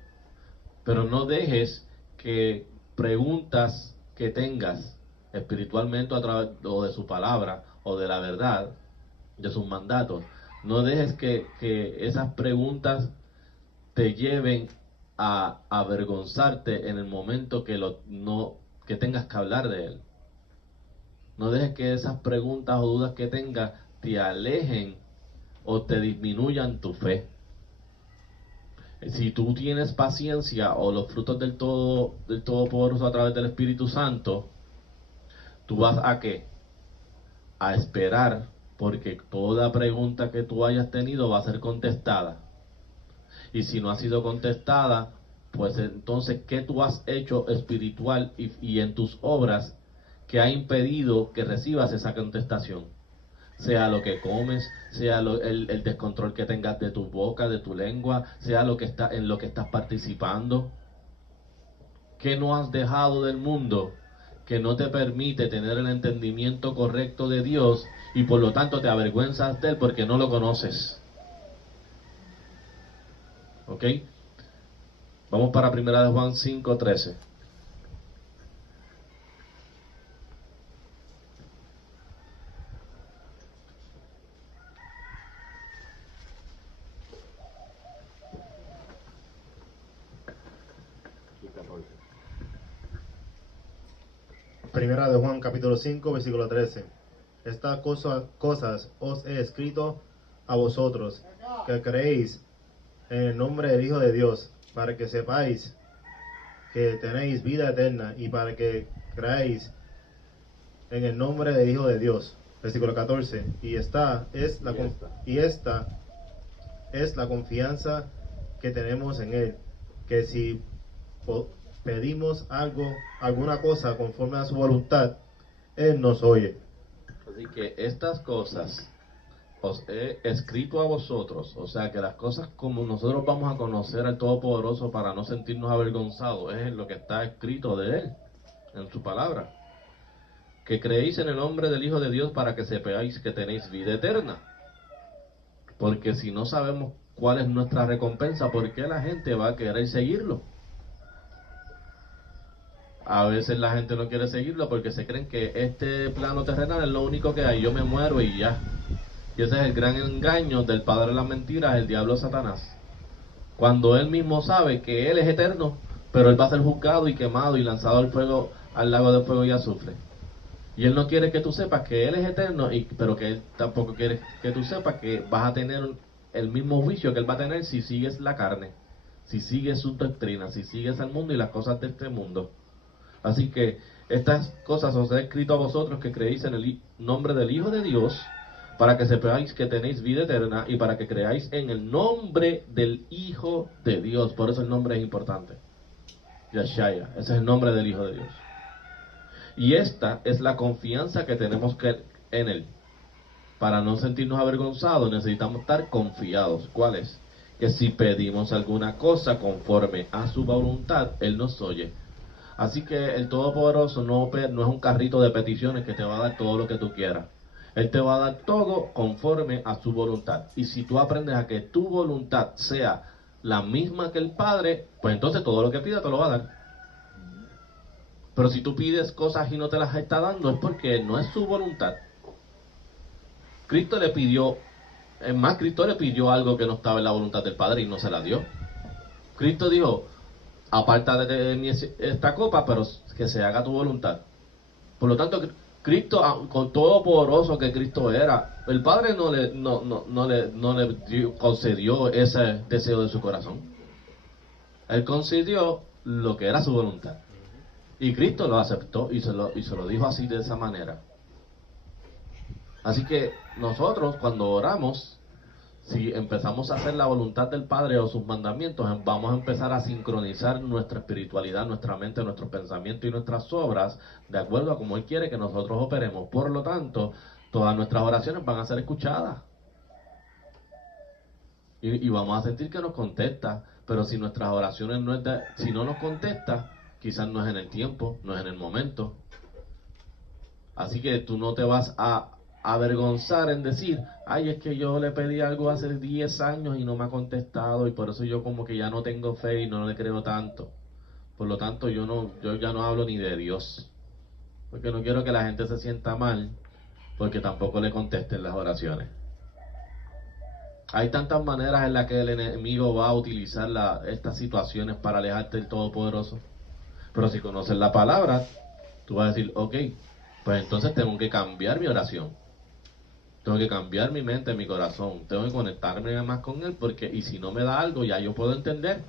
Pero no dejes que preguntas que tengas espiritualmente a través o de su palabra o de la verdad, de sus mandatos, no dejes que esas preguntas te lleven a avergonzarte en el momento que tengas que hablar de Él. No dejes que esas preguntas o dudas que tengas te alejen o te disminuyan tu fe. Si tú tienes paciencia o los frutos del Todopoderoso a través del Espíritu Santo, tú vas ¿a qué? A esperar, porque toda pregunta que tú hayas tenido va a ser contestada. Y si no ha sido contestada, pues entonces, ¿qué tú has hecho espiritual y en tus obras que ha impedido que recibas esa contestación? Sea lo que comes, sea el descontrol que tengas de tu boca, de tu lengua, sea en lo que estás participando. ¿Qué no has dejado del mundo que no te permite tener el entendimiento correcto de Dios y por lo tanto te avergüenzas de Él porque no lo conoces? ¿Ok? Vamos para 1 Juan 5:13. Primera de Juan capítulo 5 versículo 13. Estas cosas os he escrito a vosotros que creéis en el nombre del Hijo de Dios, para que sepáis que tenéis vida eterna y para que creáis en el nombre del Hijo de Dios. Versículo 14. Y esta es la confianza que tenemos en Él, que si pedimos alguna cosa conforme a su voluntad, Él nos oye. Así que estas cosas os he escrito a vosotros. O sea que las cosas como nosotros vamos a conocer al Todopoderoso para no sentirnos avergonzados, es en lo que está escrito de Él, en su palabra. Que creéis en el nombre del Hijo de Dios para que sepáis que tenéis vida eterna. Porque si no sabemos cuál es nuestra recompensa, ¿por qué la gente va a querer seguirlo? A veces la gente no quiere seguirlo porque se creen que este plano terrenal es lo único que hay, yo me muero y ya. Y ese es el gran engaño del padre de las mentiras, el diablo Satanás. Cuando él mismo sabe que él es eterno, pero él va a ser juzgado y quemado y lanzado al fuego, al lago de fuego y azufre. Y él no quiere que tú sepas que él es eterno, pero que él tampoco quiere que tú sepas que vas a tener el mismo juicio que él va a tener si sigues la carne, si sigues su doctrina, si sigues al mundo y las cosas de este mundo. Así que estas cosas os he escrito a vosotros que creéis en el nombre del Hijo de Dios, para que sepáis que tenéis vida eterna y para que creáis en el nombre del Hijo de Dios. Por eso el nombre es importante. Yeshaya, ese es el nombre del Hijo de Dios. Y esta es la confianza que tenemos en Él. Para no sentirnos avergonzados necesitamos estar confiados. ¿Cuál es? Que si pedimos alguna cosa conforme a su voluntad, Él nos oye. Así que el Todopoderoso no es un carrito de peticiones que te va a dar todo lo que tú quieras. Él te va a dar todo conforme a su voluntad. Y si tú aprendes a que tu voluntad sea la misma que el Padre, pues entonces todo lo que pidas te lo va a dar. Pero si tú pides cosas y no te las está dando, es porque no es su voluntad. Cristo le pidió algo que no estaba en la voluntad del Padre y no se la dio. Cristo dijo: aparta de mí esta copa, pero que se haga tu voluntad. Por lo tanto, Cristo, con todo poderoso que Cristo era, el Padre no le concedió ese deseo de su corazón. Él concedió lo que era su voluntad. Y Cristo lo aceptó y se lo dijo así, de esa manera. Así que nosotros, cuando oramos, si empezamos a hacer la voluntad del Padre o sus mandamientos, vamos a empezar a sincronizar nuestra espiritualidad, nuestra mente, nuestros pensamientos y nuestras obras de acuerdo a cómo Él quiere que nosotros operemos. Por lo tanto, todas nuestras oraciones van a ser escuchadas. Y vamos a sentir que nos contesta. Pero si nuestras oraciones si no nos contesta, quizás no es en el tiempo, no es en el momento. Así que tú no te vas a avergonzar en decir: ay, es que yo le pedí algo hace 10 años y no me ha contestado y por eso yo como que ya no tengo fe y no le creo tanto. Por lo tanto, yo ya no hablo ni de Dios, porque no quiero que la gente se sienta mal porque tampoco le contesten las oraciones. Hay tantas maneras en las que el enemigo va a utilizar estas situaciones para alejarte del Todopoderoso. Pero si conoces la palabra, tú vas a decir: ok, pues entonces tengo que cambiar mi oración. Tengo que cambiar mi mente, mi corazón. Tengo que conectarme más con Él, porque y si no me da algo, ya yo puedo entender.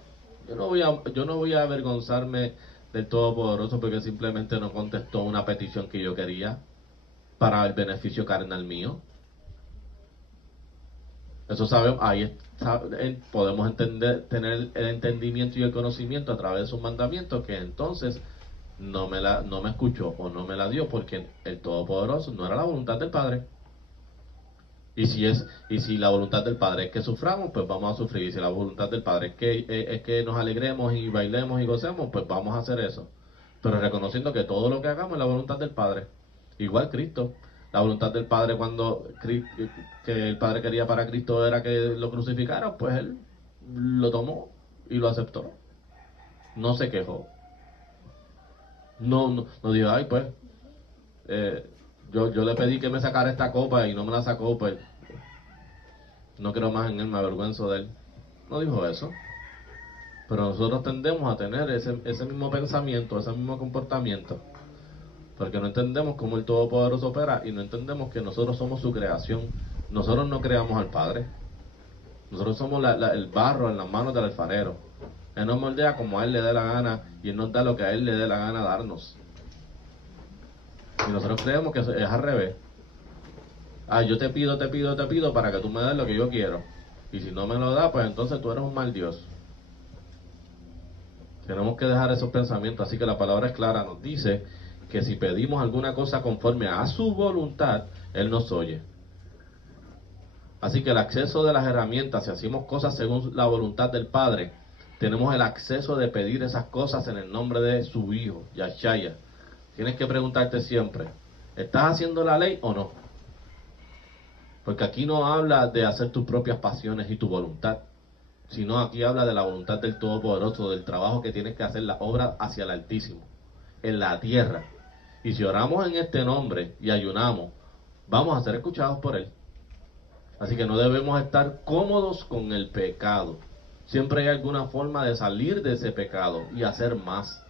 Yo no voy a avergonzarme del Todopoderoso porque simplemente no contestó una petición que yo quería para el beneficio carnal mío. Eso sabemos, podemos tener el entendimiento y el conocimiento a través de sus mandamientos, que entonces no me escuchó o no me la dio porque el Todopoderoso no era la voluntad del Padre. Y si la voluntad del Padre es que suframos, pues vamos a sufrir. Y si la voluntad del Padre es que nos alegremos y bailemos y gocemos, pues vamos a hacer eso. Pero reconociendo que todo lo que hagamos es la voluntad del Padre. Igual Cristo. La voluntad del Padre, que el Padre quería para Cristo era que lo crucificaran, pues Él lo tomó y lo aceptó. No se quejó. No dijo: ay, pues yo le pedí que me sacara esta copa y no me la sacó, pues no creo más en Él, me avergüenzo de Él. No dijo eso. Pero nosotros tendemos a tener ese mismo pensamiento, ese mismo comportamiento, porque no entendemos cómo el Todopoderoso opera y no entendemos que nosotros somos su creación. Nosotros no creamos al Padre. Nosotros somos el barro en las manos del alfarero. Él nos moldea como a Él le dé la gana y Él nos da lo que a Él le dé la gana darnos. Y nosotros creemos que es al revés. Yo te pido para que tú me des lo que yo quiero. Y si no me lo das, pues entonces tú eres un mal Dios. Tenemos que dejar esos pensamientos. Así que la palabra es clara, nos dice que si pedimos alguna cosa conforme a su voluntad, Él nos oye. Así que el acceso de las herramientas, si hacemos cosas según la voluntad del Padre, tenemos el acceso de pedir esas cosas en el nombre de su Hijo, Yashaya. Tienes que preguntarte siempre, ¿estás haciendo la ley o no? Porque aquí no habla de hacer tus propias pasiones y tu voluntad, sino aquí habla de la voluntad del Todopoderoso, del trabajo que tienes que hacer, la obra hacia el Altísimo, en la tierra. Y si oramos en este nombre y ayunamos, vamos a ser escuchados por Él. Así que no debemos estar cómodos con el pecado. Siempre hay alguna forma de salir de ese pecado y hacer más.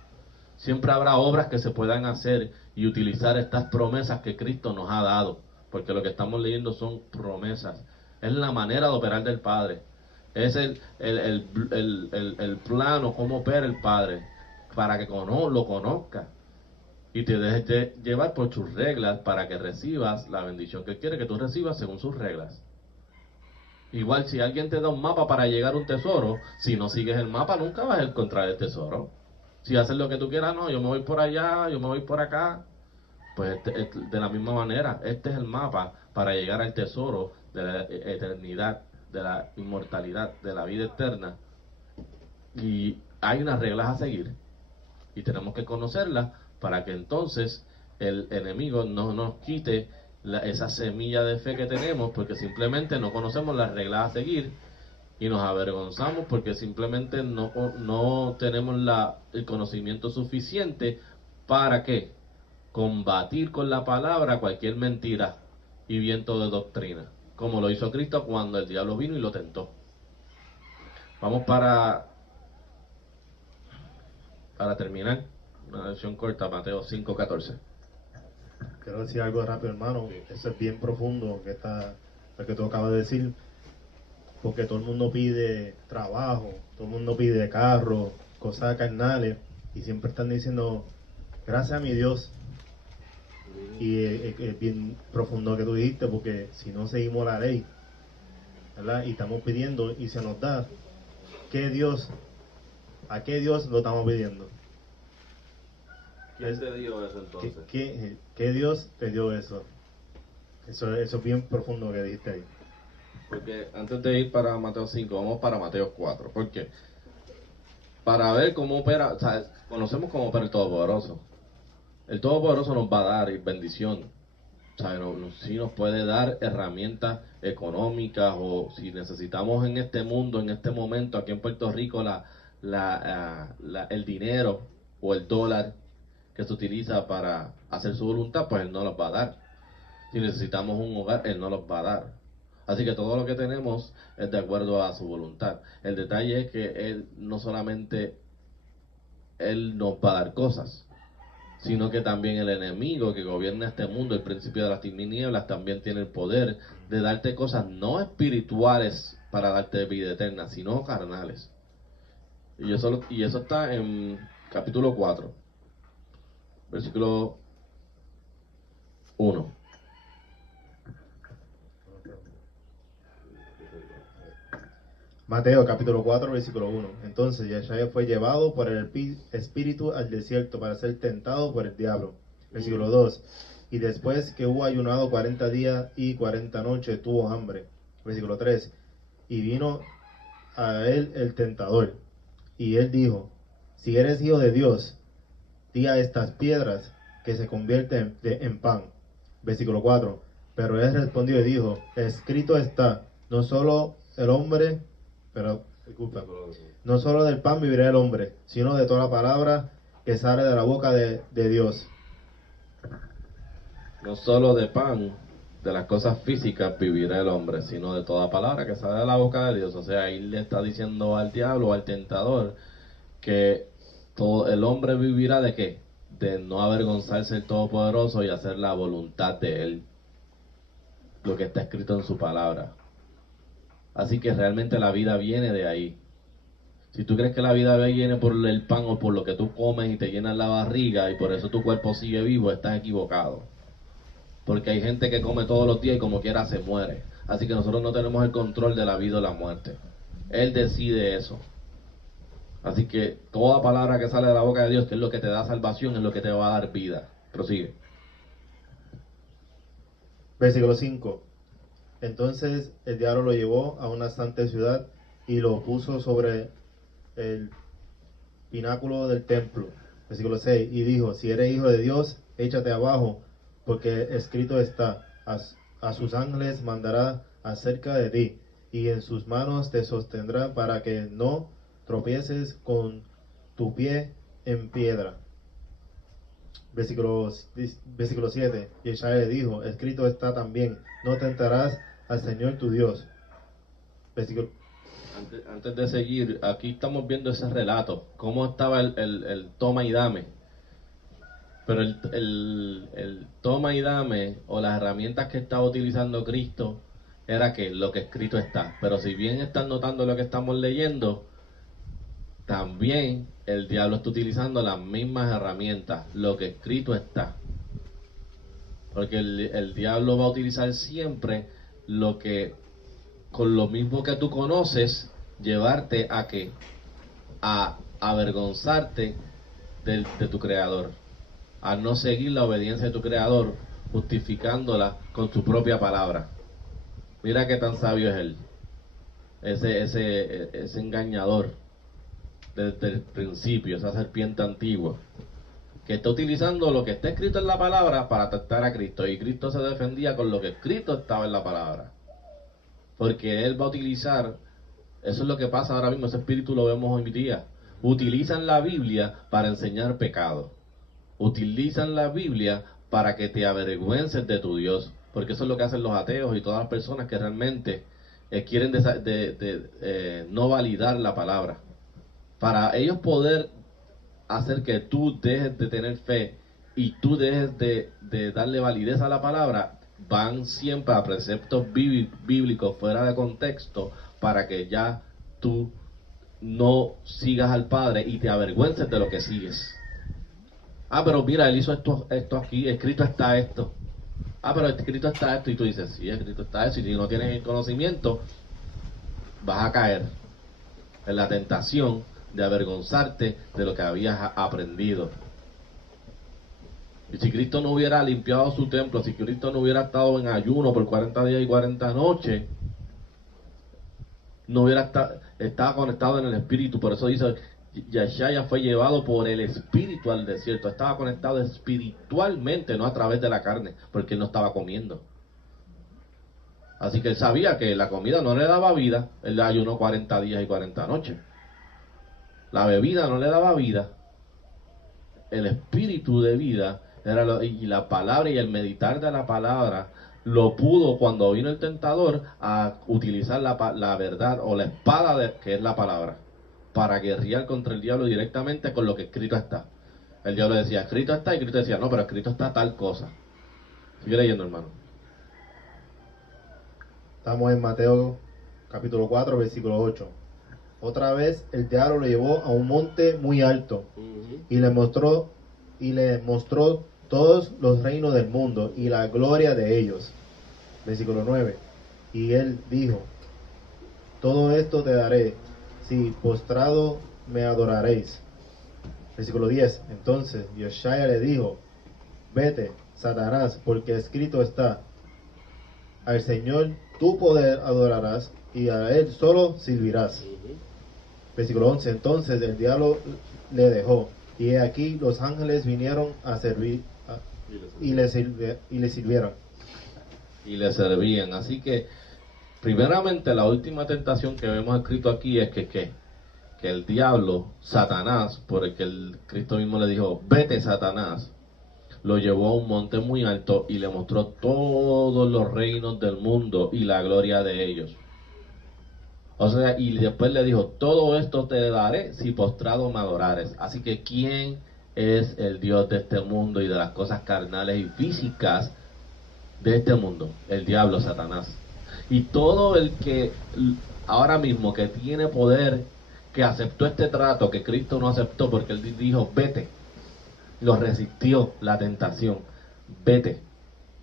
Siempre habrá obras que se puedan hacer y utilizar estas promesas que Cristo nos ha dado, porque lo que estamos leyendo son promesas. Es la manera de operar del Padre. Es el plano, cómo opera el Padre, para que lo conozca y te dejes de llevar por sus reglas para que recibas la bendición que Él quiere que tú recibas según sus reglas. Igual si alguien te da un mapa para llegar a un tesoro, si no sigues el mapa nunca vas a encontrar el tesoro. Si haces lo que tú quieras, no, yo me voy por allá, yo me voy por acá, pues de la misma manera, este es el mapa para llegar al tesoro de la eternidad, de la inmortalidad, de la vida eterna. Y hay unas reglas a seguir y tenemos que conocerlas para que entonces el enemigo no nos quite esa semilla de fe que tenemos, porque simplemente no conocemos las reglas a seguir y nos avergonzamos porque simplemente no tenemos el conocimiento suficiente para ¿qué? Combatir con la palabra cualquier mentira y viento de doctrina, como lo hizo Cristo cuando el diablo vino y lo tentó. Vamos para terminar, una lección corta, Mateo 5:14. Quiero decir algo rápido, hermano. Eso es bien profundo lo que tú acabas de decir. Porque todo el mundo pide trabajo, todo el mundo pide carro, cosas carnales. Y siempre están diciendo, gracias a mi Dios. Y es bien profundo que tú dijiste, porque si no seguimos la ley, ¿verdad? Y estamos pidiendo y se nos da, ¿a qué Dios lo estamos pidiendo? ¿Quién te dio eso entonces? ¿Qué Dios te dio eso? Eso es bien profundo que dijiste ahí. Porque antes de ir para Mateo 5, vamos para Mateo 4. ¿Por qué? Para ver cómo opera, o sea, conocemos cómo opera el Todopoderoso. El Todopoderoso nos va a dar bendición. O sea, sí nos puede dar herramientas económicas, o si necesitamos en este mundo, en este momento, aquí en Puerto Rico, el dinero o el dólar que se utiliza para hacer su voluntad, pues Él no los va a dar. Si necesitamos un hogar, Él no los va a dar. Así que todo lo que tenemos es de acuerdo a su voluntad. El detalle es que Él no solamente Él nos va a dar cosas, sino que también el enemigo que gobierna este mundo, el principio de las tinieblas, también tiene el poder de darte cosas no espirituales para darte vida eterna, sino carnales. Y eso está en capítulo 4, versículo 1. Mateo capítulo 4 versículo 1. Entonces Yeshua fue llevado por el espíritu al desierto para ser tentado por el diablo. Versículo 2. Y después que hubo ayunado 40 días y 40 noches, tuvo hambre. Versículo 3. Y vino a él el tentador. Y él dijo, si eres hijo de Dios, di a estas piedras que se convierten en pan. Versículo 4. Pero él respondió y dijo, escrito está, no solo del pan vivirá el hombre, sino de toda la palabra que sale de la boca de Dios. No solo de pan, de las cosas físicas vivirá el hombre, sino de toda palabra que sale de la boca de Dios. O sea, ahí le está diciendo al diablo, al tentador, que todo el hombre vivirá ¿de qué? De no avergonzarse del Todopoderoso y hacer la voluntad de Él, lo que está escrito en su palabra. Así que realmente la vida viene de ahí. Si tú crees que la vida viene por el pan o por lo que tú comes y te llenas la barriga y por eso tu cuerpo sigue vivo, estás equivocado. Porque hay gente que come todos los días y como quiera se muere. Así que nosotros no tenemos el control de la vida o la muerte. Él decide eso. Así que toda palabra que sale de la boca de Dios, que es lo que te da salvación, es lo que te va a dar vida. Prosigue. Versículo 5. Entonces el diablo lo llevó a una santa ciudad y lo puso sobre el pináculo del templo. Versículo 6. Y dijo, si eres hijo de Dios, échate abajo, porque escrito está, a sus ángeles mandará acerca de ti, y en sus manos te sostendrá para que no tropieces con tu pie en piedra. Versículo 7. Y Yeshaya le dijo, escrito está también, no tentarás al Señor tu Dios. Versículo. Antes de seguir, aquí estamos viendo ese relato, cómo estaba el toma y dame. Pero el toma y dame, o las herramientas que estaba utilizando Cristo, era que lo que escrito está. Pero si bien están notando lo que estamos leyendo, también el diablo está utilizando las mismas herramientas, lo que escrito está. Porque el diablo va a utilizar siempre lo que, con lo mismo que tú conoces, llevarte a que, a avergonzarte de tu creador, a no seguir la obediencia de tu creador, justificándola con su propia palabra. Mira qué tan sabio es él, ese engañador desde el principio, esa serpiente antigua, que está utilizando lo que está escrito en la palabra para tentar a Cristo, y Cristo se defendía con lo que escrito estaba en la palabra, porque él va a utilizar, eso es lo que pasa ahora mismo, ese espíritu lo vemos hoy día, utilizan la Biblia para enseñar pecado, utilizan la Biblia para que te avergüences de tu Dios, porque eso es lo que hacen los ateos y todas las personas que realmente quieren no validar la palabra. Para ellos poder hacer que tú dejes de tener fe y tú dejes de darle validez a la palabra, van siempre a preceptos bíblicos fuera de contexto para que ya tú no sigas al Padre y te avergüences de lo que sigues. Ah, pero mira, él hizo esto aquí, escrito está esto. Ah, pero escrito está esto, y tú dices, sí, escrito está eso, y si no tienes el conocimiento, vas a caer en la tentación de avergonzarte de lo que habías aprendido. Y si Cristo no hubiera limpiado su templo, si Cristo no hubiera estado en ayuno por 40 días y 40 noches, no hubiera estado conectado en el Espíritu. Por eso dice, Yeshaya fue llevado por el Espíritu al desierto. Estaba conectado espiritualmente, no a través de la carne, porque él no estaba comiendo. Así que él sabía que la comida no le daba vida. Él ayunó 40 días y 40 noches. La bebida no le daba vida. El espíritu de vida era y la palabra y el meditar de la palabra lo pudo cuando vino el tentador a utilizar la verdad o la espada que es la palabra para guerrear contra el diablo directamente con lo que escrito está. El diablo decía, escrito está, y Cristo decía, no, pero escrito está tal cosa. Sigue leyendo, hermano. Estamos en Mateo capítulo 4, versículo 8. Otra vez el diablo lo llevó a un monte muy alto y le mostró todos los reinos del mundo y la gloria de ellos. Versículo 9. Y él dijo, todo esto te daré si postrado me adoraréis. Versículo 10. Entonces Yeshaya le dijo, vete, Satanás, porque escrito está, al Señor tu poder adorarás y a él solo servirás. Versículo 11. Entonces el diablo le dejó, y he aquí los ángeles vinieron a servir y le sirvieron. Y le servían. Así que, primeramente, la última tentación que vemos escrito aquí es que el diablo, Satanás, por el que el Cristo mismo le dijo, vete, Satanás, lo llevó a un monte muy alto y le mostró todos los reinos del mundo y la gloria de ellos. O sea, y después le dijo, todo esto te daré si postrado me adorares. Así que, ¿quién es el Dios de este mundo y de las cosas carnales y físicas de este mundo? El diablo, Satanás. Y todo el que ahora mismo que tiene poder, que aceptó este trato que Cristo no aceptó, porque él dijo, vete, lo resistió la tentación, vete,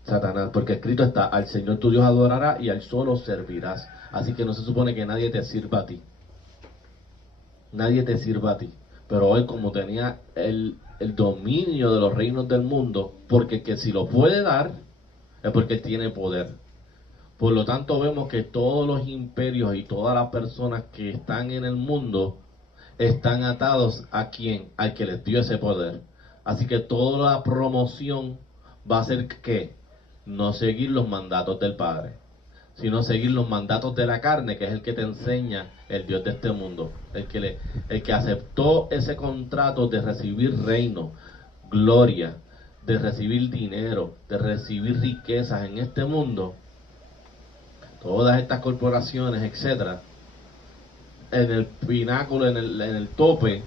Satanás, porque escrito está, al Señor tu Dios adorará y al solo servirás. Así que no se supone que nadie te sirva a ti. Nadie te sirva a ti. Pero él, como tenía el dominio de los reinos del mundo, porque que si lo puede dar, es porque él tiene poder. Por lo tanto, vemos que todos los imperios y todas las personas que están en el mundo están atados a quien, al que les dio ese poder. Así que toda la promoción va a ser que no seguir los mandatos del Padre, sino seguir los mandatos de la carne, que es el que te enseña el Dios de este mundo, el que aceptó ese contrato de recibir reino, gloria, de recibir dinero, de recibir riquezas en este mundo, todas estas corporaciones, etcétera. En el pináculo, en el tope,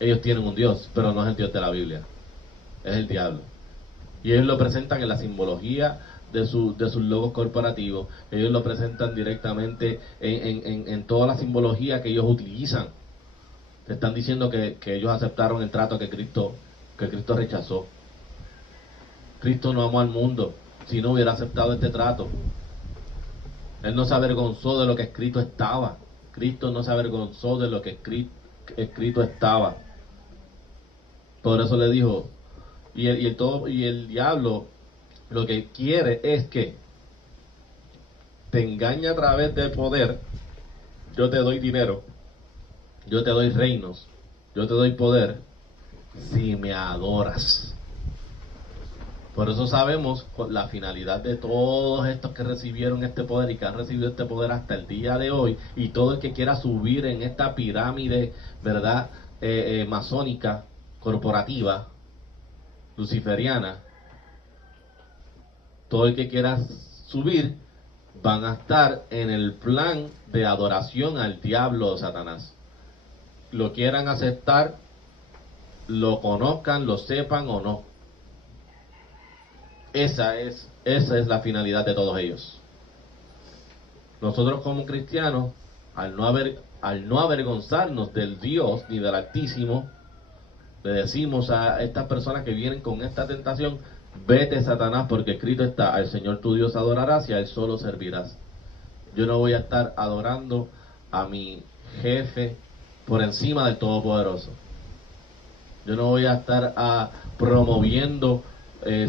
ellos tienen un Dios, pero no es el Dios de la Biblia, es el diablo. Y ellos lo presentan en la simbología de sus logos corporativos, ellos lo presentan directamente en toda la simbología que ellos utilizan. Te están diciendo que ellos aceptaron el trato que Cristo rechazó. Cristo no amó al mundo si no hubiera aceptado este trato. Él no se avergonzó de lo que escrito estaba. Cristo no se avergonzó de lo que escrito estaba. Por eso le dijo, y el diablo lo que quiere es que te engañe a través del poder. Yo te doy dinero, yo te doy reinos, yo te doy poder si me adoras. Por eso sabemos la finalidad de todos estos que recibieron este poder y que han recibido este poder hasta el día de hoy, y todo el que quiera subir en esta pirámide, ¿verdad? Masónica, corporativa, luciferiana, todo el que quiera subir van a estar en el plan de adoración al diablo o Satanás. Lo quieran aceptar, lo conozcan, lo sepan o no. Esa es la finalidad de todos ellos. Nosotros como cristianos, al no avergonzarnos del Dios ni del Altísimo, le decimos a estas personas que vienen con esta tentación: vete, Satanás, porque escrito está, al Señor tu Dios adorarás y a Él solo servirás. Yo no voy a estar adorando a mi jefe por encima del Todopoderoso. Yo no voy a estar promoviendo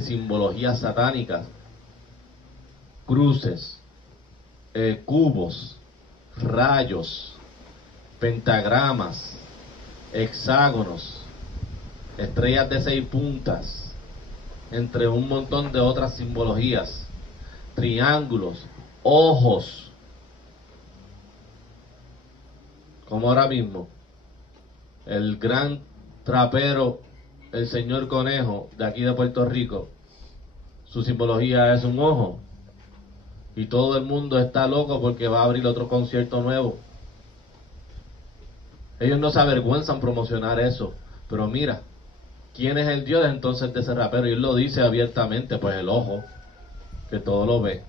simbologías satánicas, cruces, cubos, rayos, pentagramas, hexágonos, estrellas de 6 puntas, entre un montón de otras simbologías, triángulos, ojos, como ahora mismo el gran trapero, el señor Conejo de aquí de Puerto Rico, su simbología es un ojo, y todo el mundo está loco porque va a abrir otro concierto nuevo. Ellos no se avergüenzan promocionar eso, pero mira, ¿quién es el Dios entonces de ese rapero? Y él lo dice abiertamente, pues el ojo, que todo lo ve.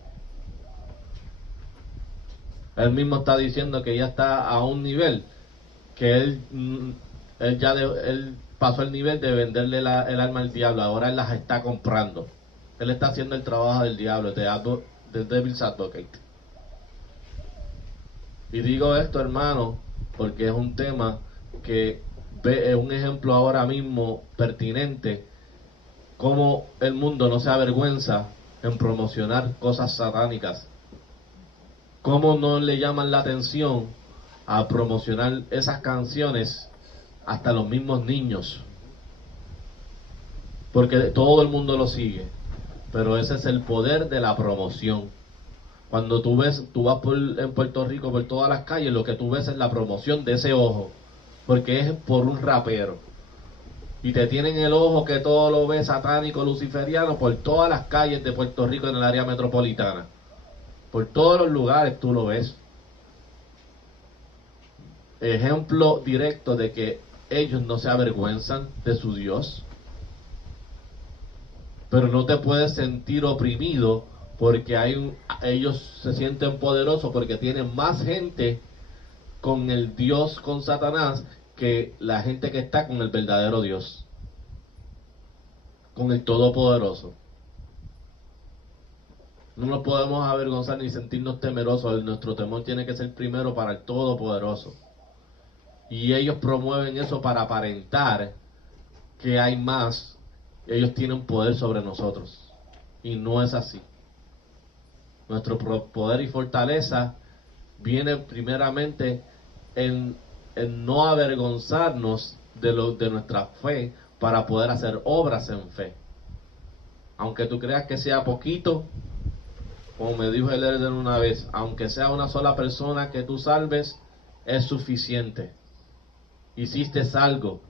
Él mismo está diciendo que ya está a un nivel que él pasó el nivel de venderle el alma al diablo. Ahora él las está comprando. Él está haciendo el trabajo del diablo, de Devil's Advocate. Y digo esto, hermano, porque es un tema que es un ejemplo ahora mismo pertinente, cómo el mundo no se avergüenza en promocionar cosas satánicas, cómo no le llaman la atención a promocionar esas canciones hasta los mismos niños, porque todo el mundo lo sigue. Pero ese es el poder de la promoción. Cuando tú vas en Puerto Rico por todas las calles, lo que tú ves es la promoción de ese ojo, porque es por un rapero, y te tienen el ojo que todo lo ve satánico, luciferiano, por todas las calles de Puerto Rico en el área metropolitana, por todos los lugares tú lo ves. Ejemplo directo de que ellos no se avergüenzan de su Dios. Pero no te puedes sentir oprimido porque ellos se sienten poderosos, porque tienen más gente con el Dios, con Satanás, que la gente que está con el verdadero Dios, con el Todopoderoso. No nos podemos avergonzar ni sentirnos temerosos. Nuestro temor tiene que ser primero para el Todopoderoso. Y ellos promueven eso para aparentar que hay más. Ellos tienen poder sobre nosotros. Y no es así. Nuestro poder y fortaleza viene primeramente en no avergonzarnos de nuestra fe para poder hacer obras en fe. Aunque tú creas que sea poquito, como me dijo el Elder una vez, aunque sea una sola persona que tú salves, es suficiente. Hiciste algo.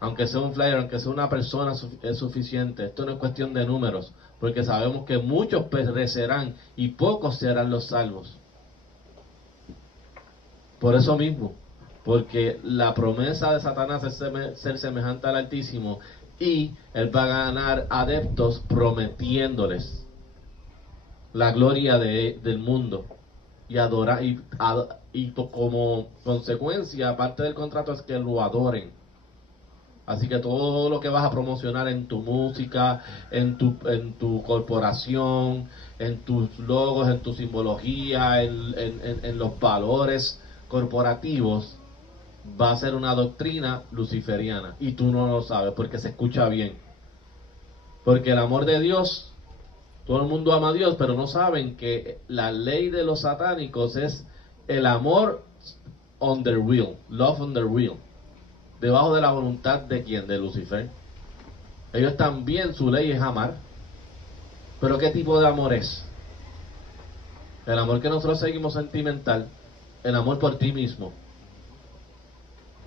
Aunque sea un flyer, aunque sea una persona, es suficiente. Esto no es cuestión de números, porque sabemos que muchos perecerán y pocos serán los salvos. Por eso mismo, porque la promesa de Satanás es ser semejante al Altísimo, y él va a ganar adeptos prometiéndoles la gloria del mundo y adorar, y como consecuencia, parte del contrato es que lo adoren. Así que todo lo que vas a promocionar en tu música, en tu corporación, en tus logos, en tu simbología, en los valores corporativos, va a ser una doctrina luciferiana. Y tú no lo sabes porque se escucha bien. Porque el amor de Dios, todo el mundo ama a Dios, pero no saben que la ley de los satánicos es el amor on the will, love on the will. Debajo de la voluntad de quién, de Lucifer. Ellos también, su ley es amar. Pero ¿qué tipo de amor es? El amor que nosotros seguimos sentimental, el amor por ti mismo.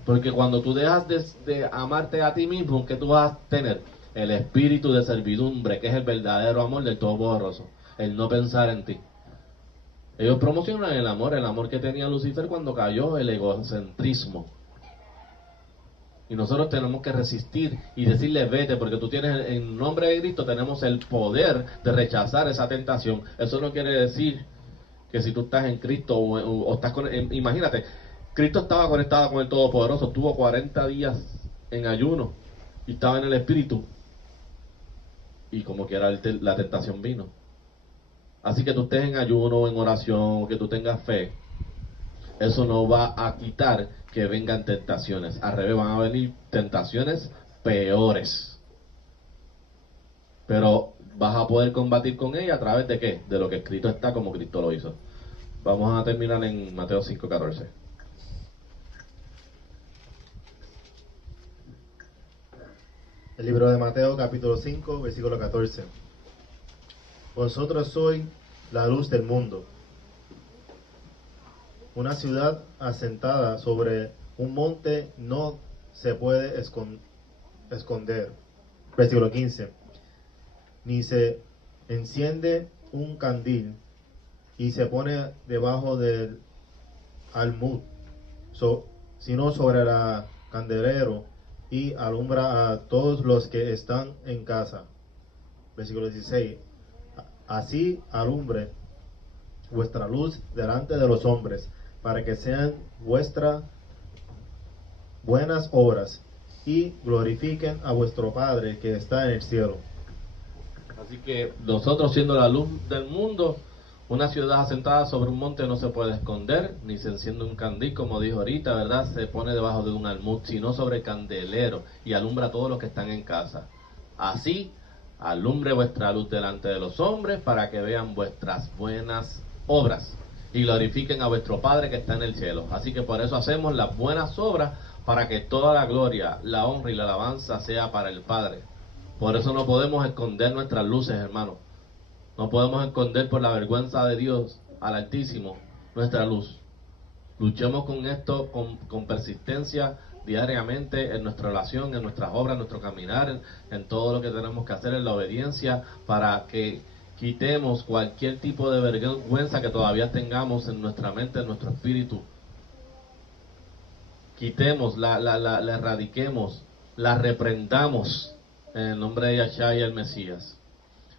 Porque cuando tú dejas de amarte a ti mismo, ¿qué tú vas a tener? El espíritu de servidumbre, que es el verdadero amor del Todopoderoso, el no pensar en ti. Ellos promocionan el amor que tenía Lucifer cuando cayó, el egocentrismo. Y nosotros tenemos que resistir y decirle vete, porque tú tienes, en nombre de Cristo tenemos el poder de rechazar esa tentación. Eso no quiere decir que si tú estás en Cristo o estás imagínate, Cristo estaba conectado con el Todopoderoso, tuvo 40 días en ayuno y estaba en el Espíritu, y como quiera la tentación vino. Así que tú estés en ayuno, en oración, que tú tengas fe, eso no va a quitar que vengan tentaciones. Al revés, van a venir tentaciones peores. Pero vas a poder combatir con ella a través de ¿qué? De lo que escrito está, como Cristo lo hizo. Vamos a terminar en Mateo 5:14. El libro de Mateo, capítulo 5, versículo 14. Vosotros sois la luz del mundo. Una ciudad asentada sobre un monte no se puede esconder. Versículo 15. Ni se enciende un candil y se pone debajo del almud, sino sobre el candelero, y alumbra a todos los que están en casa. Versículo 16. Así alumbre vuestra luz delante de los hombres, para que sean vuestras buenas obras y glorifiquen a vuestro Padre que está en el cielo. Así que nosotros, siendo la luz del mundo, una ciudad asentada sobre un monte no se puede esconder, ni se enciende un candil, como dijo ahorita, ¿verdad? Se pone debajo de un almud, sino sobre el candelero, y alumbra a todos los que están en casa. Así alumbre vuestra luz delante de los hombres, para que vean vuestras buenas obras y glorifiquen a vuestro Padre que está en el cielo. Así que por eso hacemos las buenas obras, para que toda la gloria, la honra y la alabanza sea para el Padre. Por eso no podemos esconder nuestras luces, hermanos. No podemos esconder, por la vergüenza de Dios al Altísimo, nuestra luz. Luchemos con esto con persistencia diariamente en nuestra oración, en nuestras obras, en nuestro caminar, en todo lo que tenemos que hacer, en la obediencia, para que quitemos cualquier tipo de vergüenza que todavía tengamos en nuestra mente, en nuestro espíritu. Quitemos, la erradiquemos, la reprendamos en el nombre de Yahshua y el Mesías.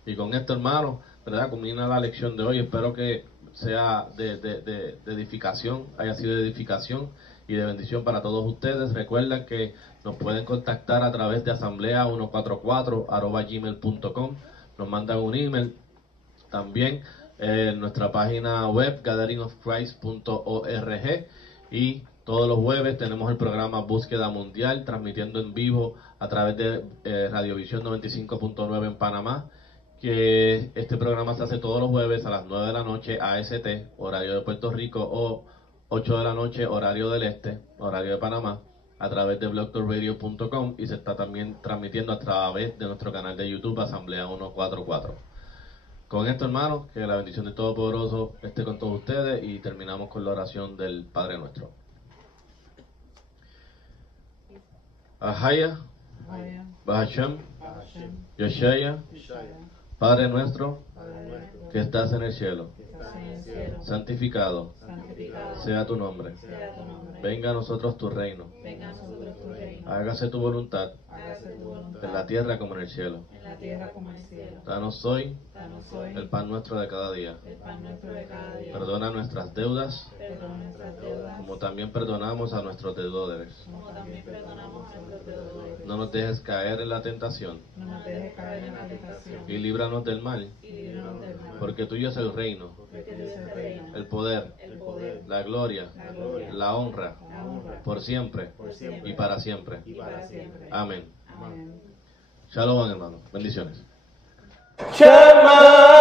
Y con esto, hermano, ¿verdad? Culmina la lección de hoy. Espero que sea de edificación, haya sido de edificación y de bendición para todos ustedes. Recuerden que nos pueden contactar a través de asamblea144@gmail.com. Nos mandan un email. También en nuestra página web, gatheringofchrist.org, y todos los jueves tenemos el programa Búsqueda Mundial, transmitiendo en vivo a través de Radiovisión 95.9 en Panamá. que este programa se hace todos los jueves a las 9 de la noche AST, horario de Puerto Rico, o 8 de la noche, horario del este, horario de Panamá, a través de blogtalkradio.com, y se está también transmitiendo a través de nuestro canal de YouTube Asamblea 144. Con esto, hermanos, que la bendición del Todopoderoso esté con todos ustedes, y terminamos con la oración del Padre Nuestro. Ahaya, Bahashem, Yeshaya, Padre nuestro, que estás en el cielo, santificado sea tu nombre. Venga a nosotros tu reino. Hágase tu voluntad, en la tierra como en el cielo. Danos hoy el pan nuestro de cada día. Perdona nuestras deudas, como también perdonamos a nuestros deudores. No nos dejes caer en la tentación, y líbranos del mal, porque tuyo es el reino, el poder, la gloria, la honra, por siempre y para siempre. Amén. Shalom, hermano. Bendiciones. Shema